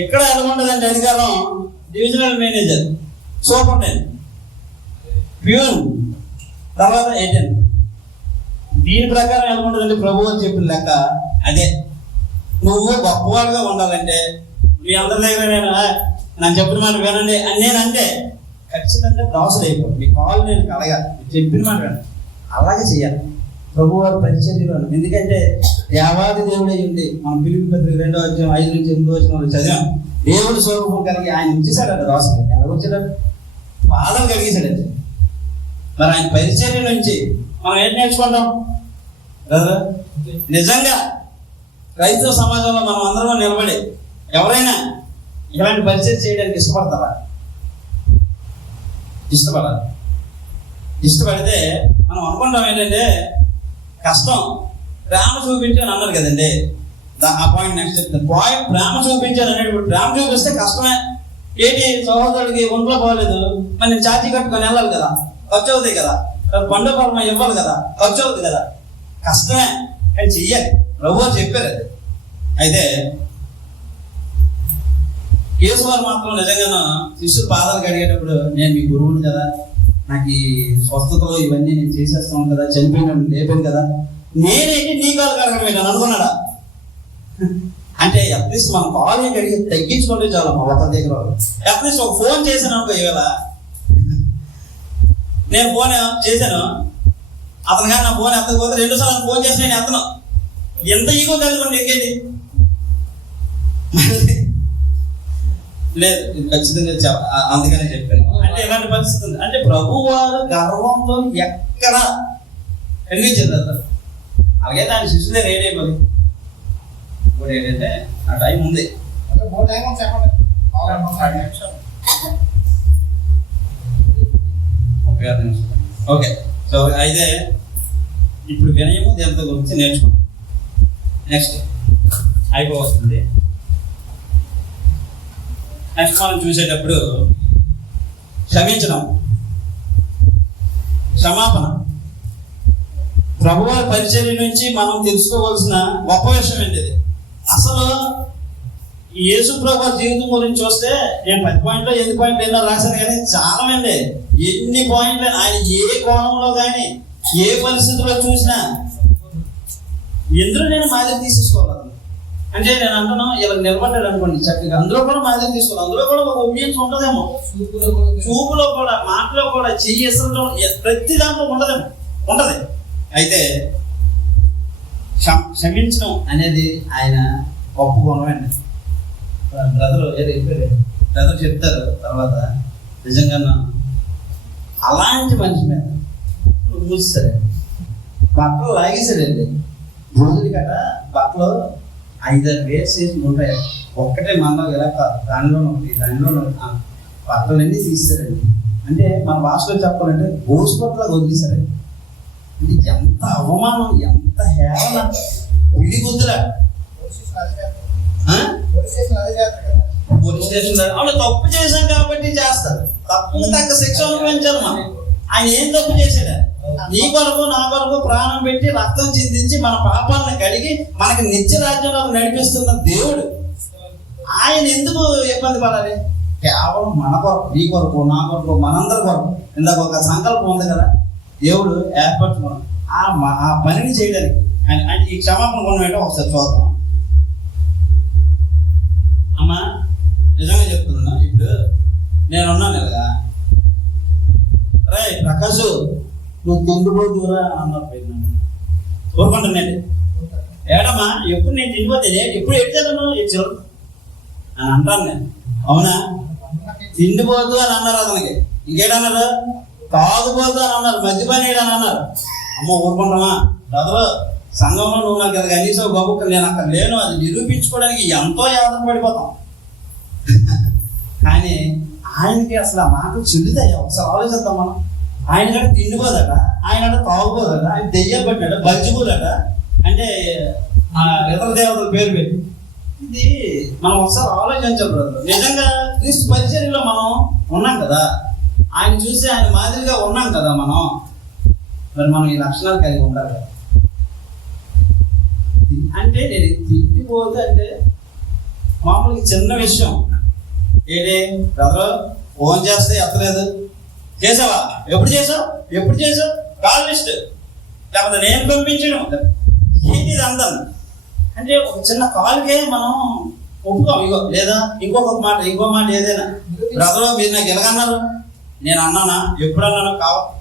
ఎక్కడ ఎలా ఉంటుందంటే అధికారం డివిజనల్ మేనేజర్, సూపరింటెండెంట్, ప్యూన్, తర్వాత ఏజెంట్. దీని ప్రకారం ఎలా ఉంటుందంటే ప్రభువు అని చెప్పిన లెక్క అదే. నువ్వు గొప్పవాడుగా ఉండాలంటే మీ అందరి దగ్గర నేను చెప్పిన మాట వినండి అని నేనంటే ఖచ్చితంగా దాసుడు అయిపోతుంది. మీ కాళ్ళు నేను కడగాలి, చెప్పిన మాట వినండి, అలాగే చెయ్యాలి ప్రభువారు పరిచర్యలో. ఎందుకంటే దేవాది దేవుడై ఉంది. మనం ఫిలిప్పీ పత్రిక 2వ అధ్యాయం 5-8 వచనాలు చదివాం. దేవుడి స్వరూపం కలిగి ఆయన ఉంచేశాడట దాసుడు. ఎలా వచ్చాడట? పాదాలు కలిగేశాడట. మరి ఆయన పరిచర్య నుంచి మనం ఏం నేర్చుకుంటాం కదా? నిజంగా క్రైస్తవ సమాజంలో మనం అందరం నిలబడి ఎవరైనా ఇలాంటి పరిచయం చేయడానికి ఇష్టపడతారా? ఇష్టపడితే మనం అనుకుంటాం ఏంటంటే కష్టం, ప్రేమ చూపించాను అన్నారు కదండి. ఆ పాయింట్ నెక్స్ట్ చెప్తాను. పాయింట్ ప్రేమ చూపించాను అనేటువంటి ప్రేమ చూపిస్తే కష్టమే. ఏంటి సహోదరుడికి ఒంట్లో పోలేదు, మరి నేను ఛార్జీ కట్టుకొని వెళ్ళాలి కదా, ఖర్చు అవుతాయి కదా, పండుగ పరమ ఇవ్వాలి కదా, ఖర్చు అవుతుంది కదా, కష్టమే కానీ చెయ్యాలి. ప్రభు చెప్పారు అది. అయితే యేసువారు మాత్రం నిజంగా శిష్యులు పాదాలు కడిగేటప్పుడు నేను మీ గురువుని కదా, నాకు ఈ స్వస్థతలో ఇవన్నీ నేను చేసేస్తాను కదా, చనిపోయిన లేపాను కదా, నేనేంటి నీ కాలు కడగడం ఏంటని అనుకున్నాడా? అంటే అట్లీస్ట్ మనం కాలు కడిగి తగ్గించుకుంటే చాలు. మా ఒక్క దగ్గర అట్లీస్ట్ ఒక ఫోన్ చేశాను అనుకో, ఇవాళ నేను ఫోన్ చేశాను, అతను కానీ నా ఫోన్ ఎత్తకపోతే 2 సార్లు ఫోన్ చేసి నేను ఎత్తను. ఎంత ఈగో కలుగుండి ఎక్కేది లేదు, ఖచ్చితంగా అందుకనే చెప్పాను. అంటే ఇలాంటి పరిస్థితి ఉంది. అంటే ప్రభు వారు గర్వంతో ఎక్కడ కనిపించారు. అలాగే దాని శిష్యులే రేడే మరి ఇప్పుడు ఏంటంటే ఆ టైం ఉంది. ఓకే, సో అయితే ఇప్పుడు వినయము దేంతో గురించి నేర్చుకున్నాం. నెక్స్ట్ అయిపోతుంది. నెక్స్ట్ మనం చూసేటప్పుడు క్షమించడం, క్షమాపణ. ప్రభువారి పరిచర్య నుంచి మనం తెలుసుకోవాల్సిన గొప్ప విషయం ఏంటిది? అసలు యేసు ప్రభు జీవితం గురించి చూస్తే నేను 10 పాయింట్లో 8 పాయింట్లు ఎన్నో రాశాను, కానీ చాలా అండి ఎన్ని పాయింట్లు ఆయన ఏ కోణంలో కానీ ఏ పరిస్థితిలో చూసినా ఎందులో నేను మాదిరి తీసేసుకోవాలి. అంటే నేను అంటున్నాను, ఇలా నిలబడ్డాడు అనుకోండి చక్కగా, అందులో కూడా మాదిరి తీసుకోవాలి. అందులో కూడా ఒక ఒబీడియన్స్ ఉంటుందేమో, చూపులో కూడా, మాటలో కూడా, చెయ్యసంలో, ప్రతి దాంట్లో ఉంటది. అయితే క్షమించడం అనేది ఆయన గొప్ప గుణం అండి. బ్రదర్ చెప్తారు తర్వాత, నిజంగా అలాంటి మనిషి మీద మూస్తాడు, బట్టలు లాగేశాడండి. రోజులు కట బట్టలు 5-6 వేసి ఉంటాయి, ఒక్కటే మనలో ఎలా కాదు, దానిలో బట్టలన్నీ తీస్తారండి. అంటే మన భాషలో చెప్పాలంటే గోసుపట్లాగా వదిలేశారండి. అంటే ఎంత అవమానం, ఎంత హేళన, విడిగుద్దులా. పోలీస్ స్టేషన్ వాళ్ళు తప్పు చేశాం కాబట్టి చేస్తారు, తప్పుకు తగ్గ శిక్ష అనుభవించాలి. మనం ఆయన ఏం తప్పు చేశాడా? నీ కొరకు నా కొరకు ప్రాణం పెట్టి రక్తం చిందించి మన పాపాలను కడిగి మనకి నిత్య రాజ్యంలో నడిపిస్తున్న దేవుడు. ఆయన ఎందుకు ఇబ్బంది పడాలి? కేవలం మన కొరకు, నీ కొరకు, నా కొరకు, మనందరి కొరకు. ఇందాక ఒక సంకల్పం ఉంది కదా, దేవుడు ఏర్పరచుకున్నాం ఆ పనిని చేయడానికి. అంటే ఈ క్షమాపణ గుణం ఏంటో ఒకసారి చూద్దాం. అమ్మా నిజంగా చెప్తున్నా, ఇప్పుడు నేనున్నాను ఇలాగా, రే ప్రకాశ్ నువ్వు తిండిపోతురా అన్నారు. ఊరుకుంటున్నాండి, ఏడమ్మా ఎప్పుడు నేను తిండిపోతే ఎప్పుడు ఎడిచాను ఇచ్చారు అని అంటాను నేను. అవునా? తిండిపోతు అని అన్నారు అతనికి. ఇంకేటన్నారు? తాగుపోతు అని అన్నారు, మద్యపాని అని అన్నారు. అమ్మ ఊరుకుంటామా బ్రదరు, సంఘంలో నువ్వు నాకు అది కనీసం బాబు నేను అక్కడ లేను అది నిరూపించుకోవడానికి ఎంతో యాదన పడిపోతాం. కానీ ఆయనకి అసలు ఆ మాటలు చెల్లుతాయి. ఒకసారి ఆలోచిద్దాం మనం. ఆయన కంటే తిండిపోదట, ఆయన అంటే తాగుపోదట, ఆయన దెయ్యాలు పట్టాడు, బజ్జిపోదట, అంటే ఇతర దేవతల పేరు పెట్టి. ఇది మనం ఒకసారి ఆలోచించాలి బ్రదర్. నిజంగా క్రీస్తు పరిచర్యలో మనం ఉన్నాం కదా, ఆయన చూసి ఆయన మాదిరిగా ఉన్నాం కదా మనం. మరి మనం ఈ లక్షణాలు కలిగి ఉండాలి కదా. అంటే నేను తిండిపోతే అంటే మామూలుగా చిన్న విషయం. ఏంటి బ్రదర్ ఫోన్ చేస్తే ఎత్తలేదు, చేసావా? ఎప్పుడు చేసావు? కాల్ లిస్ట్ లేకపోతే నేను పంపించడం ఏంటి ఇది అందం. అంటే ఒక చిన్న కాల్కే మనం ఒప్పుకోం. లేదా ఇంకో మాట ఏదైనా, బ్రదర్ మీరు నాకు ఎలాగన్నారు, నేను అన్నానా, ఎప్పుడు అన్నాను కావాలి.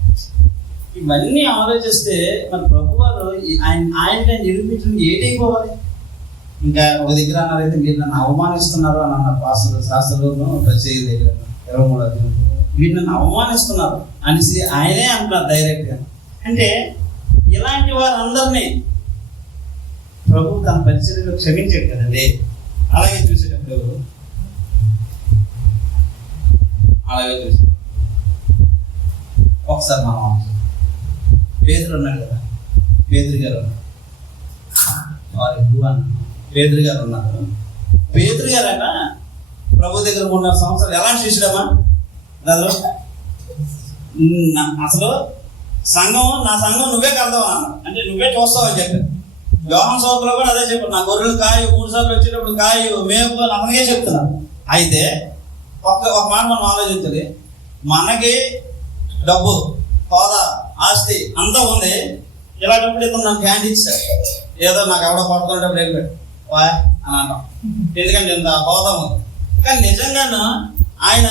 ఇవన్నీ ఆలోచిస్తే మన ప్రభు వారు ఆయన నిరూపించడం ఏటైపోవాలి. ఇంకా ఒక దగ్గర అన్నారైతే మీరు నన్ను అవమానిస్తున్నారు అని అన్నారు శాస్త్రంలో ప్రత్యేక దగ్గర 23 మీరు నన్ను అవమానిస్తున్నారు అనేసి ఆయనే అంటున్నారు డైరెక్ట్గా. అంటే ఇలాంటి వారందరినీ ప్రభు తన పరిచర్యలో క్షమించాడు కదండి. అలాగే చూసేటప్పుడు ఒకసారి మనం పేదరు ఉన్నాడు కదా, పేదరు గారు ఉన్నారు. పేదరు గారు అన్న ప్రభు దగ్గర 3.5 సంవత్సరాలు ఎలాంటి శిష్యుడమ్మా దాదాపు అసలు నా సంఘం నువ్వే కడతావు అన్న, అంటే నువ్వే చూస్తావు అని చెప్పారు. యోహాను సువార్తలో కూడా అదే చెప్పారు, నా గొర్రెలు కాయు 3 సార్లు వచ్చేటప్పుడు కాయు మేపు అతనికే చెప్తున్నారు. అయితే ఒక మాట మనం ఆలోచించాలి. మనకి డబ్బు, హోదా, ఆస్తి అంతా ఉంది. ఇలాంటప్పుడు ఇతను నాకు హ్యాండ్ ఇచ్చారు, ఏదో నాకు ఎవడో పడుతున్నప్పుడు వెళ్ళిపోయాడు అని అంటాం, ఎందుకంటే ఇంత హోదా ఉంది. కానీ నిజంగాను ఆయన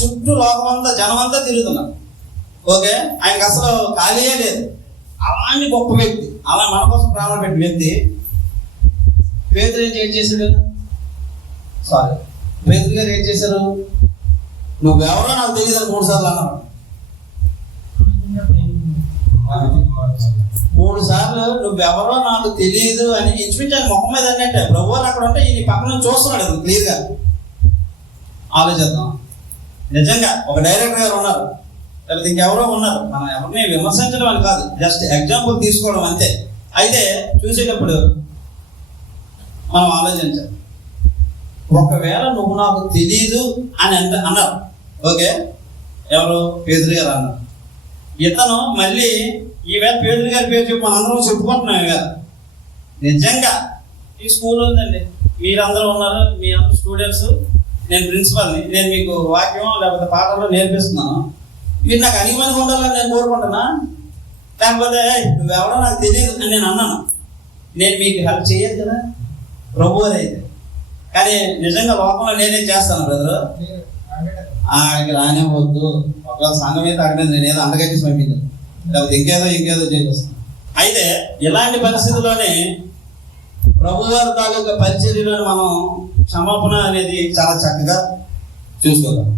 చుట్టూ లోకమంతా జనమంతా తిరుగుతున్నారు. ఓకే, ఆయనకు అసలు ఖాళీయే లేదు. అలాంటి గొప్ప వ్యక్తి, అలా మన కోసం ప్రాణం పెట్టిన వ్యక్తి పేదరు ఏం చేశాడు? పేదరు గారు ఏం చేశారు? నువ్వెవరో నాకు తెలియదు అని 3 సార్లు అన్నారు. 3 సార్లు నువ్వెవరో నాకు తెలియదు అని ఇంచుమించాలి మొహం మీద అన్నట్టే. ప్రభు అక్కడ ఉంటే ఈ పక్కన చూస్తున్నాడు అది క్లియర్గా. ఆలోచిద్దాం. నిజంగా ఒక డైరెక్టర్ గారు ఉన్నారు, లేకపోతే ఇంకెవరో ఉన్నారు. మనం ఎవరిని విమర్శించడం అని కాదు, జస్ట్ ఎగ్జాంపుల్ తీసుకోవడం అంతే. అయితే చూసేటప్పుడు మనం ఆలోచించాలి. ఒకవేళ నువ్వు నాకు తెలీదు అని అన్నారు. ఓకే, ఎవరు? పేదరు గారు అన్నారు. ఇతను మళ్ళీ ఈవేళ పేదరు గారి పేరు చెప్పి మనందరం చెప్పుకుంటున్నాం. ఈవేళ నిజంగా ఈ స్కూల్ ఉందండి, మీరందరూ ఉన్నారు, మీ అందరూ స్టూడెంట్స్, నేను ప్రిన్సిపల్ని, నేను మీకు వాక్యం లేకపోతే పాఠంలో నేర్పిస్తున్నాను. మీరు నాకు అనిమనిగా ఉండాలని నేను కోరుకుంటున్నా. లేకపోతే నువ్వెవడో నాకు తెలియదు అని నేను అన్నాను, నేను మీకు హెల్ప్ చేయదు కదా ప్రభు అయితే. కానీ నిజంగా లోకంలో నేనేం చేస్తాను బ్రదర్, ఆయనకి రానే వద్దు. ఒకవేళ సంఘం అయితే అక్కడ నేను ఏదో అండగట్టి పంపించాను, లేకపోతే ఇంకేదో చేసేస్తాను. అయితే ఇలాంటి పరిస్థితుల్లోనే ప్రభు గారి తాలూకా పరిచర్యలోని మనం క్షమాపణ అనేది చాలా చక్కగా చూసుకోగలం.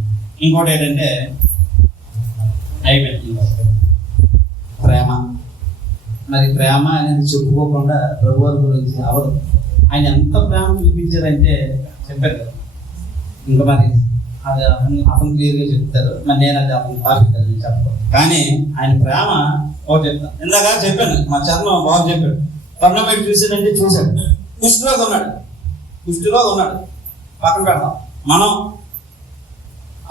ఇంకోటి ఏంటంటే ప్రేమ. మరి ప్రేమ అనేది చెప్పుకోకుండా ప్రభు వారి గురించి అవదు. ఆయన ఎంత ప్రేమ చూపించారంటే చెప్పారు కదా. ఇంకా మరి అది అతను క్లియర్గా చెప్తారు, మరి నేను అది అతను తాగుతాను చెప్పను. కానీ ఆయన ప్రేమ ఒకటి చెప్తాను. ఇందాక చెప్పాను, మా చరణం బాబు చెప్పాడు, కర్ణ పెట్టి చూసాడంటే చూశాడు. కుష్ఠరోగి ఉన్నాడు, పక్కన పెడతాం. మనం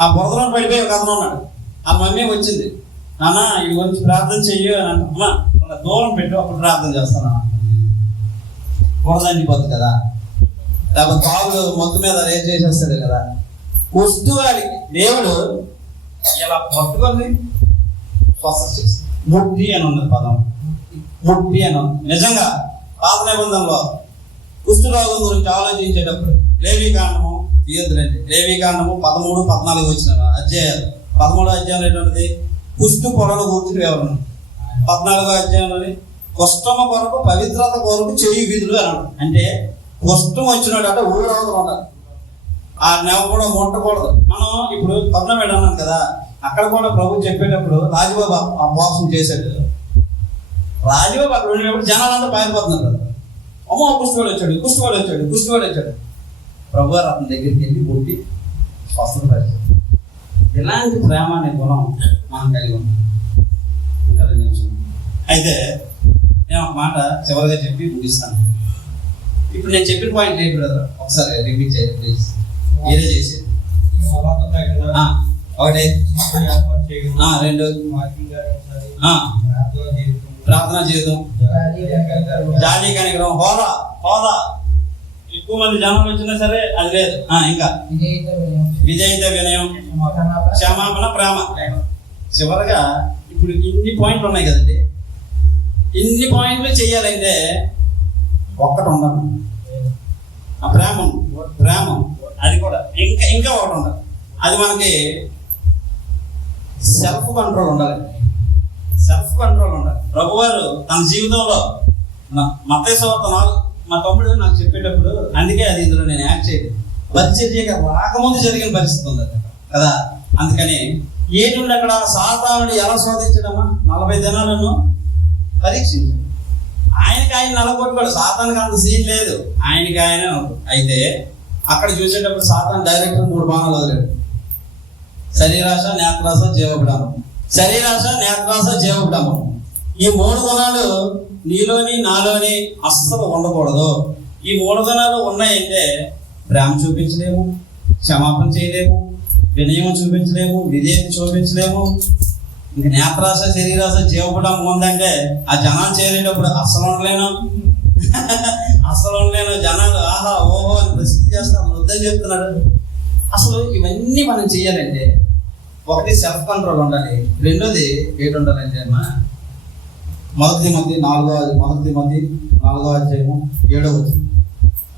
ఆ బురదలో పడిపోయి ఒక అతను ఉన్నాడు, ఆ మమ్మీ వచ్చింది, నాన్న ఈ గురించి ప్రార్థన చెయ్యి అని అమ్మా దూరం పెట్టి అప్పుడు ప్రార్థన చేస్తాను కూడదండిపోద్ది కదా, లేకపోతే పావులు మొత్తం మీద రేట్ చేసేస్తాడు కదా. వాడికి దేవుడు ఇలా పట్టుకొని స్వస్థత చేస్తాడు. ముట్టి అని ఉన్నది పదం, ముట్టి అని ఉంది. నిజంగా పాత నిబంధనలో కుష్ఠరోగం గురించి ఆలోచించేటప్పుడు లేవీకాండము తీయద్దులండి, లేవీకాండము 13, 14 వచ్చిన అధ్యాయాలు. 13వ అధ్యాయంలో ఏంటంటే కుష్ఠు పొరలు కూర్చుని వివరణ. 14వ అధ్యాయంలోని కుష్ఠము కొరకు పవిత్రత కొరకు చెయ్యి విధులు అన్నాడు. అంటే కుష్ఠం వచ్చినాడు అంటే ఊరవతలు ఉండాలి, ఆ నెవ కూడా ముట్టకూడదు. మనం ఇప్పుడు పద్మమేడ అన్నాను కదా, అక్కడ కూడా ప్రభు చెప్పేటప్పుడు రాజబాబు ఆ మోసం చేశాడు. రాజబాబు అక్కడ ఉండేటప్పుడు జనాలంతా పారిపోతున్నారు కదా, అమ్మో కుష్ఠవాడు వచ్చాడు, కుష్ఠవాడు వచ్చాడు, కుష్ఠవాడు వచ్చాడు. ప్రభు గారు అతని దగ్గరికి వెళ్ళి పుట్టి స్వస్థపరిచాడు. ఇలాంటి ప్రేమ అనే గుణం మనం కలిగి ఉంటాం. ఇంకా 2 నిమిషాలు అయితే నేను ఒక మాట చివరిగా చెప్పి ముగిస్తాను. ఇప్పుడు నేను చెప్పిన పాయింట్ ఏంటి బ్రదర్, ఒకసారి రిపీట్ చేయండి ప్లీజ్. ఏదే చేసేది ఒకటి, 2 ప్రార్థన జీవితం, జాలి కనికరం, హోదా ఎక్కువ మంది జనం వచ్చినా సరే అది లేదు. ఇంకా విధేయత, వినయం, క్షమాపణ, ప్రేమ. చివరగా ఇప్పుడు ఇన్ని పాయింట్లు ఉన్నాయి కదండి, ఇన్ని పాయింట్లు చెయ్యాలంటే ఒక్కటి ఉండాలి, ఆ ప్రేమ అది కూడా ఇంకా ఒకటి ఉండాలి. అది మనకి సెల్ఫ్ కంట్రోల్ ఉండాలి. ప్రభువారు తన జీవితంలో మత్తయి సువార్త 4 మా తమ్ముడు నాకు చెప్పేటప్పుడు, అందుకే అది ఇందులో నేను యాక్ట్ చేయలేదు, పరిచర్యగా రాకముందు జరిగిన పరిస్థితి ఉంది కదా. అందుకని ఏంటి అక్కడ సాతానుడు ఎలా శోధించడమా, 40 దినాలను పరీక్షించాడు. ఆయన నలగొట్టుకోడు, సాతానికి అంత సీన్ లేదు, ఆయనకి ఆయన. అయితే అక్కడ చూసేటప్పుడు సాతాను డైరెక్ట్ 3 బాణాలు వదిలేడు. శరీరాశ, నేత్రాశ, జీవబిడంబం. శరీరాశ, నేత్రాశ, జీవబిడంబం. ఈ 3 గుణాలు నీలోని నాలోని అస్సలు ఉండకూడదు. ఈ 3 గుణాలు ఉన్నాయంటే ప్రేమ చూపించలేము, క్షమాపణ చేయలేము, వినయం చూపించలేము, విధేయత చూపించలేము. ఇంక నేత్రాశ, శరీరాశ, జీవబిడంబం ఉందంటే ఆ జనాలు చేరేటప్పుడు అస్సలు ఉండలేను. జనాలు ఆహా ఓహో అని ప్రసిద్ధి చేస్తాను, వద్దని చెప్తున్నాడు. అసలు ఇవన్నీ మనం చెయ్యాలంటే ఒకటి సెల్ఫ్ కంట్రోల్ ఉండాలి, రెండోది ఏంటి ఉండాలంటే అమ్మా మొదటి తిమోతి 4వ అధ్యాయము 7వ వచనం.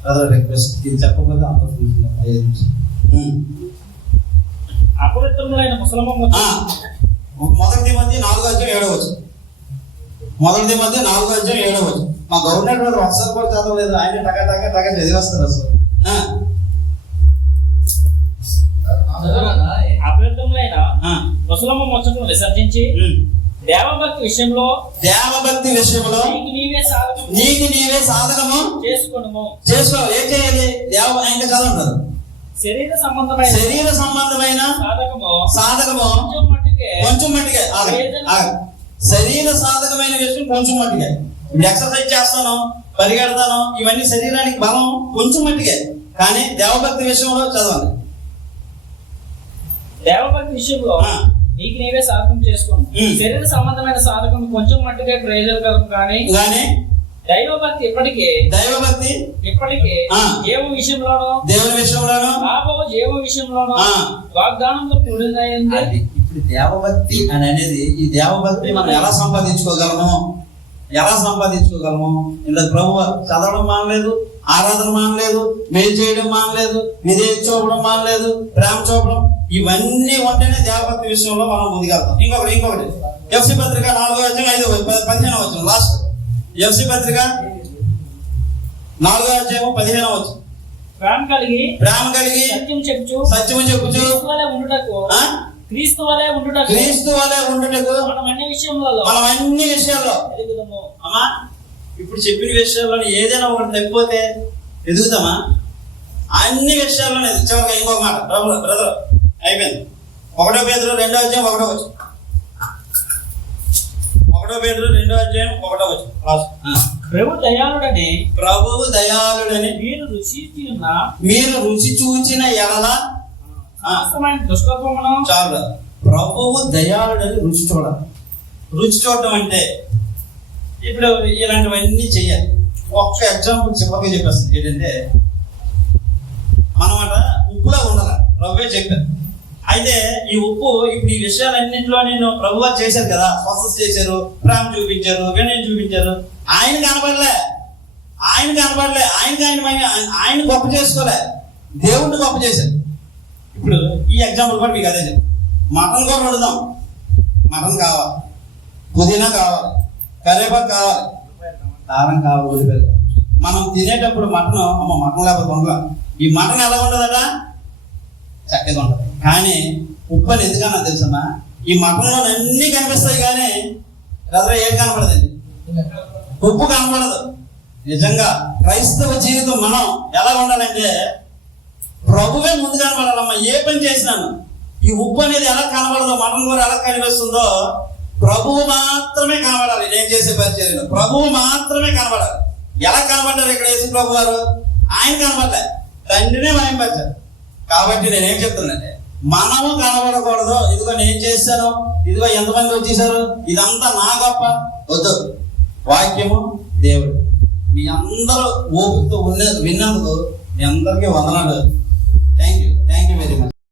బ్రదర్ రిక్వెస్ట్, ఇది చెప్పకపోతే అంత అపవిత్రులైన ముసలమ్మ. మొదటి తిమోతి 4వ అధ్యాయం 7వ వచనం. మొదటి తిమోతి 4వ అధ్యాయం 7వ వచనం. మా గవర్నమెంట్ బ్రదర్ ఒకసారి కూడా చదవలేదు, ఆయన టక చదివేస్తారు అసలు. అపవిత్రులైన ముసలమ్మ ముచ్చటను విసర్జించి దేవభక్తి విషయంలో నీకు నీవే సాధకము చేసుకో. ఏం చేయాలి? ఇంకా చదవంటారు. శరీర సంబంధమైన సాధకము కొంచెం మట్టికే. శరీర సాధకమైన విషయం కొంచెం మట్టికే. ఇప్పుడు ఎక్సర్సైజ్ చేస్తాను, పరిగెడతాను, ఇవన్నీ శరీరానికి బలం కొంచెం మట్టికే. కానీ దేవభక్తి విషయంలో చదవండి. దేవభక్తి విషయంలో నీకు నీవే సాధకం చేసుకోను. శరీర సంబంధమైన సాధకం కొంచెం మట్టుకే ప్రయోజనకరం కానీ దైవభక్తి ఇప్పటికే దేవుని విషయంలోనూ లాభము జీవ విషయంలోనూ వాగ్దానంతో కూడినది. ఇప్పుడు దేవభక్తి అని అనేది, ఈ దేవభక్తి మనం ఎలా సంపాదించుకోగలము ఇందులో ప్రభు చదవడం మానలేదు, ఆరాధన మానలేదు, మేలు చేయడం మానలేదు, విధేయత చూపడం మానలేదు, ప్రేమ చూపడం, ఇవన్నీ ఉంటేనే దేవభక్తి విషయంలో మనం ముందుకెళ్తాం. ఇంకొకటి ఎఫ్సి పత్రిక 4వ అధ్యాయం 15వ వచనం లాస్ట్. ఎఫ్సి పత్రిక 4వ అధ్యాయం 15వ వచనం. ప్రేమ కలిగి సత్యము చెప్పుచు క్రీస్తు వలె ఉండుటకు మనం అన్ని విషయాల్లో అమ్మా. ఇప్పుడు చెప్పిన విషయాల్లో ఏదైనా ఒకటి తప్పిపోతే ఎదుగుతామా? అన్ని విషయాల్లోనే. చివరిగా ఇంకొక మాట బ్రదర్ అయిపోయింది. 1 పేతురు 2వ అధ్యాయం 1వ వచనం. 1 పేతురు 2వ అధ్యాయం 1వ వచనం. ప్రభువు దయాళుడని మీరు రుచి చూచిన ఎడల దుష్టత్వమును చాలు ప్రభువు దయాళుడని రుచి చూడాలి. రుచి చూడటం అంటే ఇప్పుడు ఇలాంటివన్నీ చెయ్యాలి. ఒక్క ఎగ్జాంపుల్ చివరిగా చెప్పేస్తుంది ఏంటంటే, మనమాట ఉప్పులా ఉండాలి. ప్రభువే చెప్పారు. అయితే ఈ ఉప్పు ఇప్పుడు ఈ విషయాలన్నింటిలో నేను ప్రభువా చేశారు కదా, స్వస్థత చేశారు, ప్రేమ చూపించారు, వినయం చూపించారు. ఆయన కనపడలే. ఆయన గొప్ప చేసుకోలే, దేవుడిని గొప్ప చేశారు. ఇప్పుడు ఈ ఎగ్జాంపుల్ కూడా మీకు అదే చెప్పు. మటన్ కూడా వండుదాం. మటన్ కావాలి, పుదీనా కావాలి, కరివేపాకు కావాలి, కారం కావాలి, ఉల్లిపాయలు కావాలి. మనం తినేటప్పుడు మటన్ మటన్ లేకపోతే వండలేం. ఈ మటన్ ఎలా ఉండదట? చక్కగా ఉండదు. కానీ ఉప్పు అని ఎందుకన్నా తెలుసమ్మా? ఈ మటన్లో అన్నీ కనిపిస్తాయి కానీ రద్ర ఏం కనపడదండి, ఉప్పు కనపడదు. నిజంగా క్రైస్తవ జీవితం మనం ఎలా ఉండాలంటే, ప్రభువే ముందు కనపడాలమ్మా. ఏ పని చేసినాను ఈ ఉప్పు అనేది ఎలా కనబడదో, మటన్ కూర ఎలా కనిపిస్తుందో, ప్రభువు మాత్రమే కనబడాలి. నేను చేసే పరిచర్యలో ప్రభువు మాత్రమే కనబడాలి. ఎలా కనబడ్డారు ఇక్కడ యేసు ప్రభు వారు? ఆయన కనబడలే, తండ్రినే మహింపరిచారు. కాబట్టి నేనేం చెప్తున్నానంటే, మనము కనబడకూడదు. ఇదిగో నేను చేశాను, ఇదిగో ఎంతమంది వచ్చేసారు, ఇదంతా నా గొప్ప వద్దు. వాక్యము దేవుడు. మీ అందరూ ఓపికతో విన్నందుకు మీ అందరికీ వందనాలు.